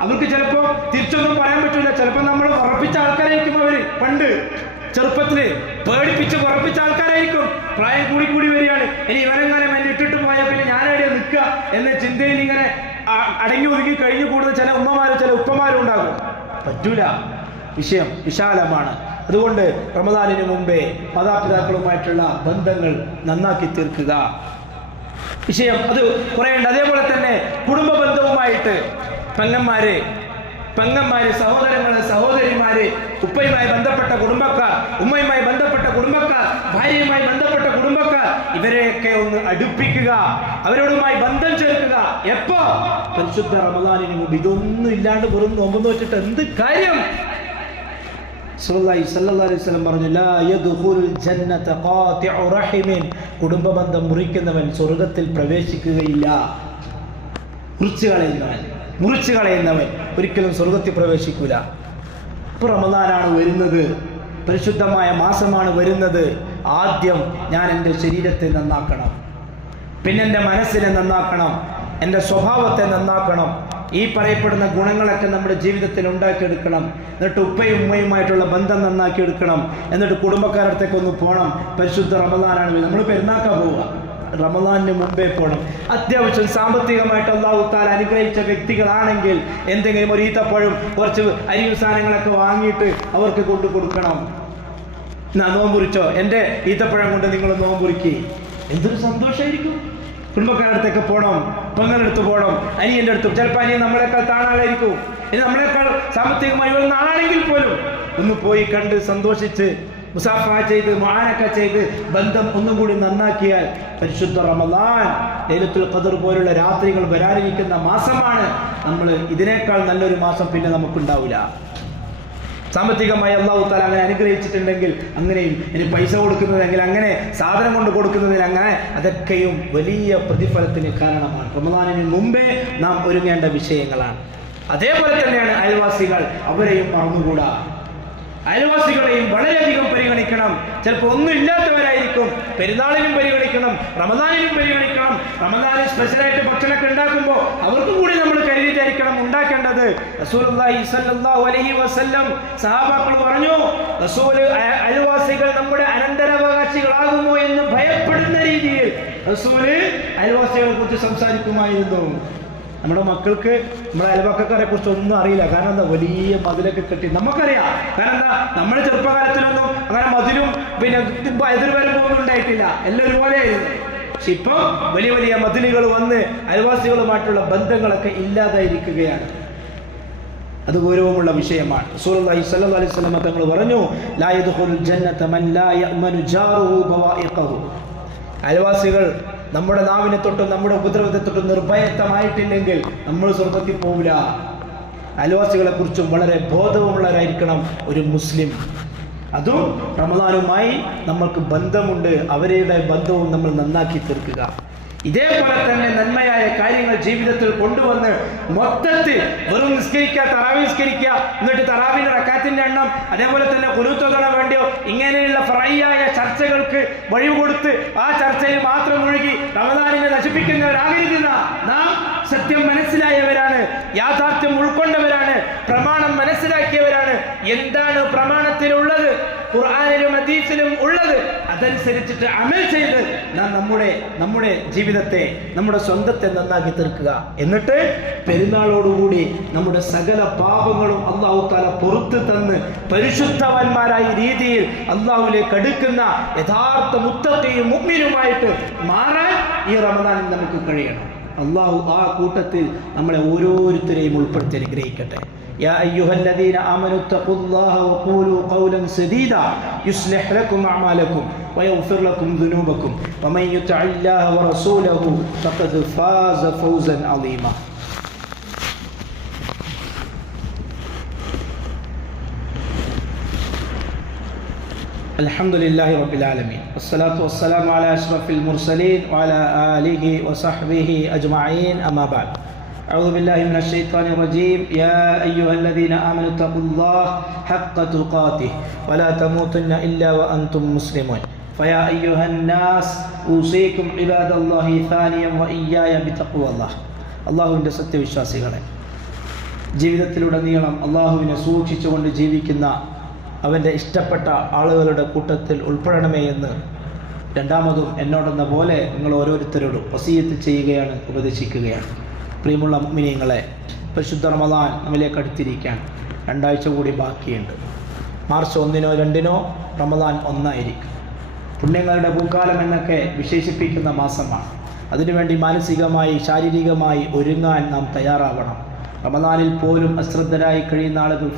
അവർക്ക് ചിലപ്പോൾ തിരിച്ചൊന്നും പറയാൻ പറ്റില്ല. ചിലപ്പോൾ നമ്മൾ ഉറപ്പിച്ച ആൾക്കാരായിരിക്കും അവര്, പണ്ട് ചെറുപ്പത്തില് പേടിപ്പിച്ച് ഉറപ്പിച്ച ആൾക്കാരായിരിക്കും. പ്രായം കൂടി വരികയാണ്. ഇനി ഇവരെങ്ങനെ എന്നെ ഇട്ടിട്ട് പോയാൽ പിന്നെ ഞാനെവിടെ നിൽക്കുക എന്ന ചിന്തയിൽ ഇങ്ങനെ അടങ്ങി ഒതുങ്ങി കഴിഞ്ഞു കൂടുന്ന ചില ഉമ്മമാരും ചില ഉപ്പമാരും ഉണ്ടാകും. പറ്റൂല, വിഷയം വിശാലമാണ്. അതുകൊണ്ട് റമദാനിന് മുമ്പേ മാതാപിതാക്കളുമായിട്ടുള്ള ബന്ധങ്ങൾ നന്നാക്കി തീർക്കുക. വിഷയം അത് കുറേ ഉണ്ട്. അതേപോലെ തന്നെ കുടുംബ ബന്ധവുമായിട്ട് പെങ്ങന്മാര്, സഹോദരങ്ങള്, സഹോദരിമാര്, ഉപ്പയുമായി ബന്ധപ്പെട്ട കുടുംബക്കാർ, ഉമ്മയുമായി ബന്ധപ്പെട്ട കുടുംബക്കാർ, ഭാര്യയുമായി ബന്ധപ്പെട്ട കുടുംബക്കാർ, ഇവരെയൊക്കെ ഒന്ന് അടുപ്പിക്കുക, അവരോടുമായി ബന്ധം ചേർക്കുക. എപ്പോ? പരിശുദ്ധ റമദാനിന് മുമ്പ്. ഇതൊന്നും ഇല്ലാണ്ട് വെറും നോമ്പ് നോച്ചിട്ട് എന്ത് കാര്യം? സല്ലല്ലാഹു അലൈഹി വസല്ലം പറഞ്ഞു, ലാ യദ്ഖുലുൽ ജന്നത ഖാതിഉ റഹിമിൻ. കുടുംബ ബന്ധം മുറിക്കുന്നവൻ സ്വർഗ്ഗത്തിൽ പ്രവേശിക്കുകയില്ല. മുറിച്ചു കളയുന്നവൻ ഒരിക്കലും സ്വർഗത്തിൽ പ്രവേശിക്കൂല. ഇപ്പോൾ റമദാനാണ് വരുന്നത്, പരിശുദ്ധമായ മാസമാണ് വരുന്നത്. ആദ്യം ഞാൻ എൻ്റെ ശരീരത്തെ നന്നാക്കണം, പിന്നെ എൻ്റെ മനസ്സിനെ നന്നാക്കണം, എൻ്റെ സ്വഭാവത്തെ നന്നാക്കണം. ഈ പറയപ്പെടുന്ന ഗുണങ്ങളൊക്കെ നമ്മുടെ ജീവിതത്തിൽ ഉണ്ടാക്കിയെടുക്കണം. എന്നിട്ട് ഉപ്പയും ഉമ്മയുമായിട്ടുള്ള ബന്ധം നന്നാക്കിയെടുക്കണം. എന്നിട്ട് കുടുംബക്കാരുടെ അടുത്തേക്ക് ഒന്ന് പോകണം. പരിശുദ്ധ റമദാനാണ്, നമ്മൾ പെരുന്നാക്കാൻ പോവുക, റമദാനിന് മുമ്പേ പോകണം. അത്യാവശ്യം സാമ്പത്തികമായിട്ട് അല്ലാഹു തആല അനുഗ്രഹിച്ച വ്യക്തികളാണെങ്കിൽ എന്തെങ്കിലും ഒരു ഈത്തപ്പഴം, കുറച്ച് അരിയും സാധനങ്ങളൊക്കെ വാങ്ങിയിട്ട് അവർക്ക് കൊണ്ടു കൊടുക്കണം. നോമ്പുറിച്ചോ, എൻ്റെ ഈത്തപ്പഴം കൊണ്ട് നിങ്ങൾ നോമ്പുറിക്കുക. എന്തൊരു സന്തോഷമായിരിക്കും. കുടുംബക്കാരുടെ അടുത്തൊക്കെ പോകണം, പെങ്ങളുടെ അടുത്ത് പോകണം, അനിയൻ്റെ അടുത്തും. ചിലപ്പോൾ അനിയൻ നമ്മളെക്കാൾ താണാളായിരിക്കും, ഇനി നമ്മളെക്കാൾ സാമ്പത്തികമായി ഉള്ള ആളാണെങ്കിൽ പോലും ഒന്ന് പോയി കണ്ട് സന്തോഷിച്ച് മുസാഫ ചെയ്ത് മുആനക ചെയ്ത് ബന്ധം ഒന്നും കൂടി നന്നാക്കിയാൽ പരിശുദ്ധ റമദാൻ, ലൈലത്തുൽ ഖദർ പോലുള്ള രാത്രികൾ വരാനിരിക്കുന്ന മാസമാണ്. നമ്മൾ ഇതിനേക്കാൾ നല്ലൊരു മാസം പിന്നെ നമുക്കുണ്ടാവില്ല. സാമ്പത്തികമായി അല്ലാഹു തആല അങ്ങനെ അനുഗ്രഹിച്ചിട്ടുണ്ടെങ്കിൽ അങ്ങനെയും, ഇനി പൈസ കൊടുക്കുന്നതെങ്കിൽ അങ്ങനെ, സാധനം കൊണ്ട് കൊടുക്കുന്നതിൽ അങ്ങനെ, അതൊക്കെയും വലിയ പ്രതിഫലത്തിന് കാരണമാണ്. റമദാനിന് മുമ്പേ നാം ഒരുങ്ങേണ്ട വിഷയങ്ങളാണ്. അതേപോലെ തന്നെയാണ് അയൽവാസികൾ, അവരെയും മറന്നുകൂടാ. അയൽവാസികളെയും വളരെയധികം പരിഗണിക്കണം. ചിലപ്പോൾ ഒന്നും ഇല്ലാത്തവരായിരിക്കും. പെരുന്നാളിനും പരിഗണിക്കണം, റമദാനിനും പരിഗണിക്കണം. റമദാനിൽ സ്പെഷ്യലായിട്ട് ഭക്ഷണമൊക്കെ ഉണ്ടാക്കുമ്പോൾ അവർക്കും കൂടി നമ്മൾ കരുതിയിട്ടായിരിക്കണം ഉണ്ടാക്കേണ്ടത്. റസൂലുള്ളാഹി സ്വല്ലല്ലാഹു അലൈഹി വസല്ലം സഹാബാക്കൾ പറഞ്ഞു, റസൂൽ അയൽവാസികൾ നമ്മുടെ അനന്തരാവകാശികളാകുമോ എന്ന് ഭയപ്പെടുന്ന രീതിയിൽ റസൂൽ അയൽവാസികളെ കുറിച്ച് സംസാരിക്കുമായിരുന്നു. നമ്മുടെ മക്കൾക്ക് നമ്മുടെ അയൽവക്കക്കാരെ കുറിച്ച് ഒന്നും അറിയില്ല. കാരണം എന്താ? വലിയ മതിലൊക്കെ കെട്ടി നമുക്കറിയാം. കാരണം എന്താ? നമ്മുടെ ചെറുപ്പകാലത്തിലൊന്നും അങ്ങനെ മതിലും പിന്നെ എതിർവരമ്പൊന്നും ഉണ്ടായിട്ടില്ല, എല്ലാം ഒരുപോലെയായിരുന്നു. പക്ഷെ ഇപ്പം വലിയ വലിയ മതിലുകൾ വന്ന് അയൽവാസികളുമായിട്ടുള്ള ബന്ധങ്ങളൊക്കെ ഇല്ലാതായിരിക്കുകയാണ്. അത് ഗൗരവമുള്ള വിഷയമാണ്. റസൂലുള്ളാഹി സ്വല്ലല്ലാഹു അലൈഹി വസല്ലം തങ്ങൾ പറഞ്ഞു, ലാ യദ്ഖുലുൽ ജന്നത മൻ ലാ യഅ്മനു ജാറുഹു ബവാഇഖഹു. അയൽവാസികൾ നമ്മുടെ നാവിനെ തൊട്ടും നമ്മുടെ ഉപദ്രവത്തെ തൊട്ടും നിർഭയത്വമായിട്ടില്ലെങ്കിൽ നമ്മൾ സ്വർഗത്തിൽ പോവില്ല. അയൽവാസികളെ കുറിച്ചും വളരെ ബോധമുള്ളവരായിരിക്കണം ഒരു മുസ്ലിം. അതും റമദാനുമായി നമ്മൾക്ക് ബന്ധമുണ്ട്, അവരുടെ ബന്ധവും നമ്മൾ നന്നാക്കി തീർക്കുക. ഇതേപോലെ തന്നെ നന്മയായ കാര്യങ്ങൾ ജീവിതത്തിൽ കൊണ്ടുവന്ന് മൊത്തത്തിൽ വെറും നിസ്കരിക്കുക, തറാവി നിസ്കരിക്കുക, എന്നിട്ട് തറാവിന്റെ റക്അത്തിന്റെ എണ്ണം, അതേപോലെ തന്നെ ഖുനൂത്തുകളെ വേണ്ടിയോ ഇങ്ങനെയുള്ള ഫറഈയായ ചർച്ചകൾക്ക് വഴി കൊടുത്ത് ആ ചർച്ചയിൽ മാത്രം മുഴുകി റമദാനിനെ നശിപ്പിക്കുന്നവരാകരുത് നാം സത്യം മനസ്സിലായവരാണ്, യാഥാർത്ഥ്യം ഉൾക്കൊണ്ടവരാണ്, പ്രമാണം മനസ്സിലാക്കിയവരാണ്. എന്താണ് പ്രമാണത്തിലുള്ളത്, ഖുർആനിലും ഹദീസിലും ഉള്ളത്, അതനുസരിച്ചിട്ട് അമൽ ചെയ്ത് നാം നമ്മുടെ ജീവിതത്തെ, നമ്മുടെ സ്വന്തത്തെ നന്നാക്കി തീർക്കുക. എന്നിട്ട് പെരുന്നാളോടുകൂടി നമ്മുടെ സകല പാപങ്ങളും അല്ലാഹു തആല പുറത്തു തന്ന് പരിശുദ്ധവാന്മാരായ രീതിയിൽ അല്ലാഹുവിലേക്ക് അടുക്കുന്ന യഥാർത്ഥ മുത്തഖിയും മുഅ്മിനുമായിട്ട് മാറാൻ ഈ റമദാനിൽ നമുക്ക് കഴിയണം. അല്ലാഹു ആ കൂട്ടത്തിൽ നമ്മളെ ഓരോരുത്തരെയും ഉൾപ്പെടുത്തി അനുഗ്രഹിക്കട്ടെ. يا أيها الذين آمنوا اتقوا الله وقولوا قولا سديدا يصلح لكم أعمالكم ويغفر لكم ذنوبكم ومن يطع الله ورسوله فقد فاز فوزا عظيما. الحمد لله رب العالمين والصلاة والسلام على أشرف المرسلين وعلى آله وصحبه أجمعين. أما بعد أعوذ بالله من الشيطان الرجيم. يا أيها الذين آمنوا اتقوا الله حق تقاته ولا تموتن إلا وأنتم مسلمون. فيا أيها الناس أوصيكم عباد الله ثانيا وإياي بتقوى الله. അള്ളാഹുവിൻ്റെ സത്യവിശ്വാസികളെ, ജീവിതത്തിലുടനീളം അള്ളാഹുവിനെ സൂക്ഷിച്ചുകൊണ്ട് ജീവിക്കുന്ന അവൻ്റെ ഇഷ്ടപ്പെട്ട ആളുകളുടെ കൂട്ടത്തിൽ ഉൾപ്പെടണമേ എന്ന് രണ്ടാമതും എന്നോടെന്ന പോലെ നിങ്ങൾ ഓരോരുത്തരോടും വസിയത്ത് ചെയ്യുകയാണ്, ഉപദേശിക്കുകയാണ്. പ്രിയമുള്ള മുഅ്മിനീങ്ങളെ, പരിശുദ്ധ റമദാൻ നമ്മിലേക്ക് അടുത്തിരിക്കാൻ 2 ആഴ്ച കൂടി ബാക്കിയുണ്ട്. മാർച്ച് 1-നോ 2-നോ റമദാൻ ഒന്നായിരിക്കും. പുണ്യങ്ങളുടെ പൂക്കാലം എന്നൊക്കെ വിശേഷിപ്പിക്കുന്ന മാസമാണ്. അതിനുവേണ്ടി മാനസികമായി ശാരീരികമായി ഒരുങ്ങാൻ നാം തയ്യാറാവണം. റമദാനിൽ പോലും അശ്രദ്ധരായി കഴിയുന്ന ആളുകൾ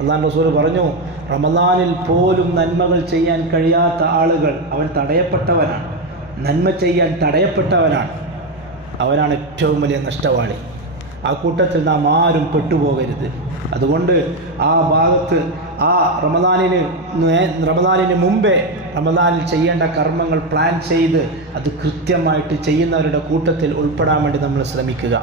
അല്ലാഹു റസൂൽ പറഞ്ഞു, റമദാനിൽ പോലും നന്മകൾ ചെയ്യാൻ കഴിയാത്ത ആളുകൾ അവൻ തടയപ്പെട്ടവനാണ്, നന്മ ചെയ്യാൻ തടയപ്പെട്ടവനാണ്, അവനാണ് ഏറ്റവും വലിയ നഷ്ടവാളി. ആ കൂട്ടത്തിൽ നാം ആരും പെട്ടുപോകരുത്. അതുകൊണ്ട് ആ ഭാഗത്ത് ആ റമദാനിന് മുമ്പേ റമദാനിൽ ചെയ്യേണ്ട കർമ്മങ്ങൾ പ്ലാൻ ചെയ്ത് അത് കൃത്യമായിട്ട് ചെയ്യുന്നവരുടെ കൂട്ടത്തിൽ ഉൾപ്പെടാൻ വേണ്ടി നമ്മൾ ശ്രമിക്കുക.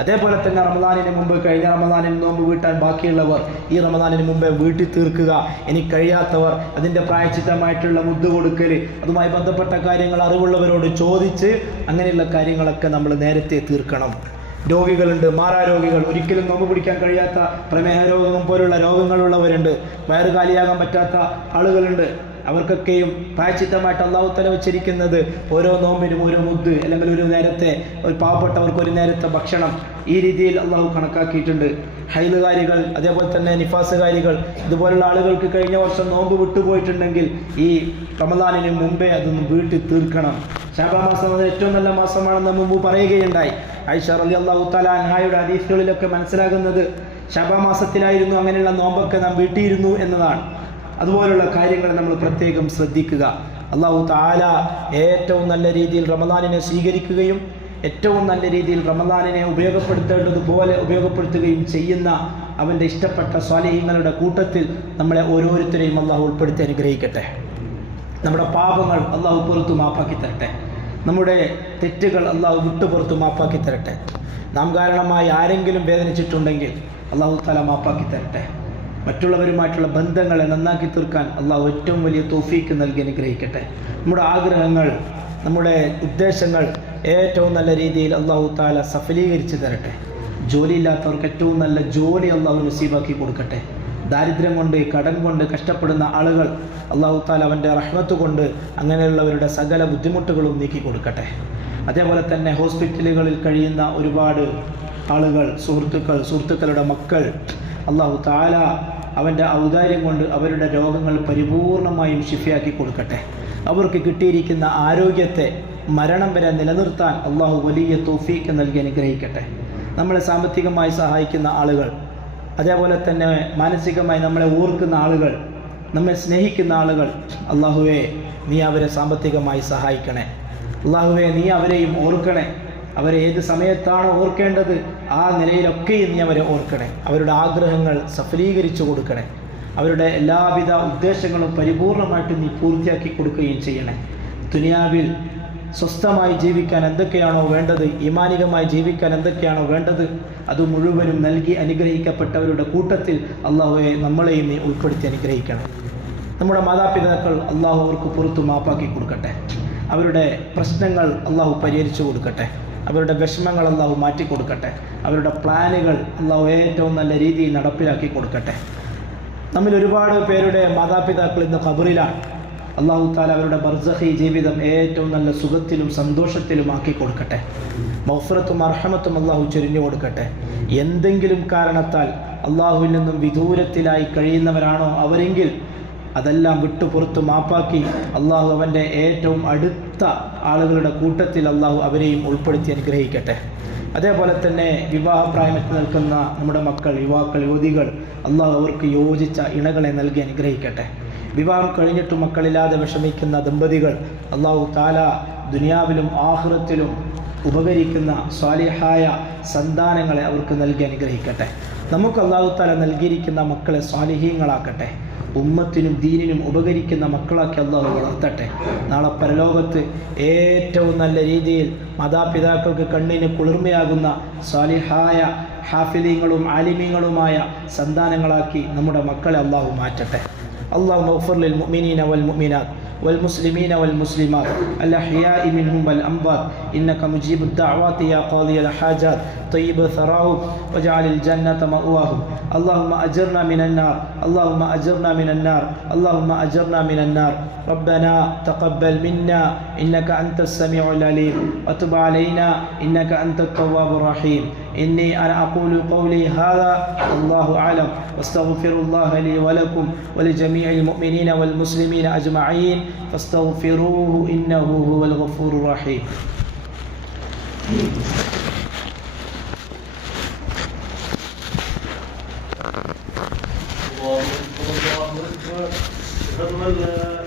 അതേപോലെ തന്നെ റമദാനിന് മുമ്പ്, കഴിഞ്ഞ റമദാനിന് നോമ്പ് വീട്ടാൻ ബാക്കിയുള്ളവർ ഈ റമദാനിന് മുമ്പേ വീട്ടിൽ തീർക്കുക. ഇനി കഴിയാത്തവർ അതിൻ്റെ പ്രായശ്ചിത്തമായിട്ടുള്ള മുദ്ദ് കൊടുക്കൽ, അതുമായി ബന്ധപ്പെട്ട കാര്യങ്ങൾ അറിവുള്ളവരോട് ചോദിച്ച് അങ്ങനെയുള്ള കാര്യങ്ങളൊക്കെ നമ്മൾ നേരത്തെ തീർക്കണം. രോഗികളുണ്ട്, മാറാരോഗികൾ, ഒരിക്കലും നോമ്പ് പിടിക്കാൻ കഴിയാത്ത പ്രമേഹ രോഗം പോലുള്ള രോഗങ്ങളുള്ളവരുണ്ട്, വയറ് കാലിയാകാൻ പറ്റാത്ത ആളുകളുണ്ട്. അവർക്കൊക്കെയും പ്രായശ്ചിത്തമായിട്ട് അല്ലാഹു തആല വെച്ചിരിക്കുന്നത് ഓരോ നോമ്പിനും ഓരോ മുദ്ദ്, അല്ലെങ്കിൽ ഒരു നേരത്തെ, ഒരു പാവപ്പെട്ടവർക്ക് ഒരു നേരത്തെ ഭക്ഷണം, ഈ രീതിയിൽ അല്ലാഹു കണക്കാക്കിയിട്ടുണ്ട്. ഹൈലുകാരികൾ, അതേപോലെ തന്നെ നിഫാസുകാരികൾ, ഇതുപോലുള്ള ആളുകൾക്ക് കഴിഞ്ഞ വർഷം നോമ്പ് വിട്ടുപോയിട്ടുണ്ടെങ്കിൽ ഈ റമദാനിന് മുമ്പേ അതൊന്ന് വീട്ടിൽ തീർക്കണം. ശഅബാൻ മാസം ഏറ്റവും നല്ല മാസമാണെന്ന് മുമ്പ് പറയുകയുണ്ടായി. ആയിഷ റളിയല്ലാഹു തആല അൻഹായുടെ ഹദീസുകളിലൊക്കെ മനസ്സിലാകുന്നത് ശഅബാൻ മാസത്തിലായിരുന്നു അങ്ങനെയുള്ള നോമ്പൊക്കെ നാം വീട്ടിയിരുന്നു എന്നതാണ്. അതുപോലുള്ള കാര്യങ്ങൾ നമ്മൾ പ്രത്യേകം ശ്രദ്ധിക്കുക. അല്ലാഹു തആല ഏറ്റവും നല്ല രീതിയിൽ റമദാനിനെ സ്വീകരിക്കുകയും ഏറ്റവും നല്ല രീതിയിൽ റമദാനിനെ ഉപയോഗപ്പെടുത്തേണ്ടതുപോലെ ഉപയോഗപ്പെടുത്തുകയും ചെയ്യുന്ന അവൻ്റെ ഇഷ്ടപ്പെട്ട സ്വാലിഹീങ്ങളുടെ കൂട്ടത്തിൽ നമ്മളെ ഓരോരുത്തരെയും അല്ലാഹു ഉൾപ്പെടുത്തി അനുഗ്രഹിക്കട്ടെ. നമ്മുടെ പാപങ്ങൾ അല്ലാഹു പുറത്തു മാപ്പാക്കി തരട്ടെ. നമ്മുടെ തെറ്റുകൾ അല്ലാഹു വിട്ടുപുറത്തു മാപ്പാക്കി തരട്ടെ. നാം കാരണമായി ആരെങ്കിലും വേദനിച്ചിട്ടുണ്ടെങ്കിൽ അല്ലാഹു തആല മാപ്പാക്കി തരട്ടെ. മറ്റുള്ളവരുമായിട്ടുള്ള ബന്ധങ്ങളെ നന്നാക്കി തീർക്കാൻ അല്ലാഹു ഏറ്റവും വലിയ തൗഫീക്ക് നൽകി അനുഗ്രഹിക്കട്ടെ. നമ്മുടെ ആഗ്രഹങ്ങൾ, നമ്മുടെ ഉദ്ദേശങ്ങൾ ഏറ്റവും നല്ല രീതിയിൽ അല്ലാഹു തആല സഫലീകരിച്ച് തരട്ടെ. ജോലിയില്ലാത്തവർക്ക് ഏറ്റവും നല്ല ജോലി അല്ലാഹു നസീബാക്കി കൊടുക്കട്ടെ. ദാരിദ്ര്യം കൊണ്ട്, കടം കൊണ്ട് കഷ്ടപ്പെടുന്ന ആളുകൾ അല്ലാഹു തആല അവൻ്റെ റഹ്മത്ത് കൊണ്ട് അങ്ങനെയുള്ളവരുടെ സകല ബുദ്ധിമുട്ടുകളും നീക്കി കൊടുക്കട്ടെ. അതേപോലെ തന്നെ ഹോസ്പിറ്റലുകളിൽ കഴിയുന്ന ഒരുപാട് ആളുകൾ, സുഹൃത്തുക്കളുടെ മക്കൾ, അല്ലാഹു തആല അവൻ്റെ ഔദാര്യം കൊണ്ട് അവരുടെ രോഗങ്ങൾ പരിപൂർണമായും ശിഫയാക്കി കൊടുക്കട്ടെ. അവർക്ക് കിട്ടിയിരിക്കുന്ന ആരോഗ്യത്തെ മരണം വരെ നിലനിർത്താൻ അല്ലാഹു വലിയ തൗഫീക്ക് നൽകി അനുഗ്രഹിക്കട്ടെ. നമ്മളെ സാമ്പത്തികമായി സഹായിക്കുന്ന ആളുകൾ, അതേപോലെ തന്നെ മാനസികമായി നമ്മളെ ഓർക്കുന്ന ആളുകൾ, നമ്മെ സ്നേഹിക്കുന്ന ആളുകൾ, അല്ലാഹുവേ നീ അവരെ സാമ്പത്തികമായി സഹായിക്കണേ. അല്ലാഹുവേ നീ അവരെയും ഓർക്കണേ. അവരെ ഏത് സമയത്താണോ ഓർക്കേണ്ടത് ആ നിലയിലൊക്കെയും നീ അവരെ ഓർക്കണേ. അവരുടെ ആഗ്രഹങ്ങൾ സഫലീകരിച്ചു കൊടുക്കണേ. അവരുടെ എല്ലാവിധ ഉദ്ദേശങ്ങളും പരിപൂർണമായിട്ട് നീ പൂർത്തിയാക്കി കൊടുക്കുകയും ചെയ്യണേ. ദുനിയാവിൽ സ്വസ്ഥമായി ജീവിക്കാൻ എന്തൊക്കെയാണോ വേണ്ടത്, ഈമാനികമായി ജീവിക്കാൻ എന്തൊക്കെയാണോ വേണ്ടത്, അത് മുഴുവനും നൽകി അനുഗ്രഹിക്കപ്പെട്ടവരുടെ കൂട്ടത്തിൽ അല്ലാഹുവേ നമ്മളെയും നീ ഉൾപ്പെടുത്തി അനുഗ്രഹിക്കണം. നമ്മുടെ മാതാപിതാക്കൾ അല്ലാഹു അവർക്ക് പുറത്തു മാപ്പാക്കി കൊടുക്കട്ടെ. അവരുടെ പ്രശ്നങ്ങൾ അള്ളാഹു പരിഹരിച്ചു കൊടുക്കട്ടെ, അവരുടെ വിഷമങ്ങൾ അള്ളാഹു മാറ്റിക്കൊടുക്കട്ടെ, അവരുടെ പ്ലാനുകൾ അള്ളാഹു ഏറ്റവും നല്ല രീതിയിൽ നടപ്പിലാക്കി കൊടുക്കട്ടെ. നമ്മിൽ ഒരുപാട് പേരുടെ മാതാപിതാക്കൾ ഇന്ന് ഖബറിലാണ്. അള്ളാഹു താല അവരുടെ ബർസഖി ജീവിതം ഏറ്റവും നല്ല സുഖത്തിലും സന്തോഷത്തിലും ആക്കി കൊടുക്കട്ടെ. മഗ്ഫിറത്തും അർഹമത്തും അള്ളാഹു ചൊരിഞ്ഞു കൊടുക്കട്ടെ. എന്തെങ്കിലും കാരണത്താൽ അള്ളാഹുവിൽ നിന്നും വിദൂരത്തിലായി കഴിയുന്നവരാണോ അവരെങ്കിൽ അതെല്ലാം വിട്ടുപുറത്ത് മാപ്പാക്കി അള്ളാഹു അവൻ്റെ ഏറ്റവും അടുത്ത ആളുകളുടെ കൂട്ടത്തിൽ അള്ളാഹു അവരെയും ഉൾപ്പെടുത്തി അനുഗ്രഹിക്കട്ടെ. അതേപോലെ തന്നെ വിവാഹപ്രായത്തിൽ നിൽക്കുന്ന നമ്മുടെ മക്കൾ, യുവാക്കൾ, യുവതികൾ അള്ളാഹു അവർക്ക് യോജിച്ച ഇണകളെ നൽകി അനുഗ്രഹിക്കട്ടെ. വിവാഹം കഴിഞ്ഞിട്ട് മക്കളില്ലാതെ വിഷമിക്കുന്ന ദമ്പതികൾ അള്ളാഹു താല ദുനിയാവിലും ആഖിറത്തിലും ഉപകരിക്കുന്ന സ്വാലിഹായ സന്താനങ്ങളെ അവർക്ക് നൽകി അനുഗ്രഹിക്കട്ടെ. നമുക്ക് അള്ളാഹു താല നൽകിയിരിക്കുന്ന മക്കളെ സ്വാലിഹീങ്ങളാക്കട്ടെ. ഉമ്മത്തിനും ദീനിനും ഉപകരിക്കുന്ന മക്കളാക്കി അള്ളാഹു വളർത്തട്ടെ. നാളെ പരലോകത്ത് ഏറ്റവും നല്ല രീതിയിൽ മാതാപിതാക്കൾക്ക് കണ്ണിന് കുളിർമയാകുന്ന സ്വാലിഹായ ഹാഫിലീങ്ങളും ആലിമീങ്ങളുമായ സന്താനങ്ങളാക്കി നമ്മുടെ മക്കളെ അള്ളാഹു മാറ്റട്ടെ. اللهم اغفر للمؤمنين والمؤمنات والمسلمين والمسلمات الأحياء منهم والأموات إنك مجيب الدعوات يا قاضي الحاجات طيب ثراهم واجعل الجنة مأواهم. اللهم أجرنا من النار، اللهم أجرنا من النار، اللهم أجرنا من النار. ربنا تقبل منا إنك أنت السميع العليم وتب علينا إنك أنت التواب الرحيم. إني أنا أقول قولي هذا والله أعلم، واستغفر الله لي ولكم ولجميع المؤمنين والمسلمين أجمعين فاستغفروه إنه هو الغفور الرحيم. الله أكبر الله أكبر.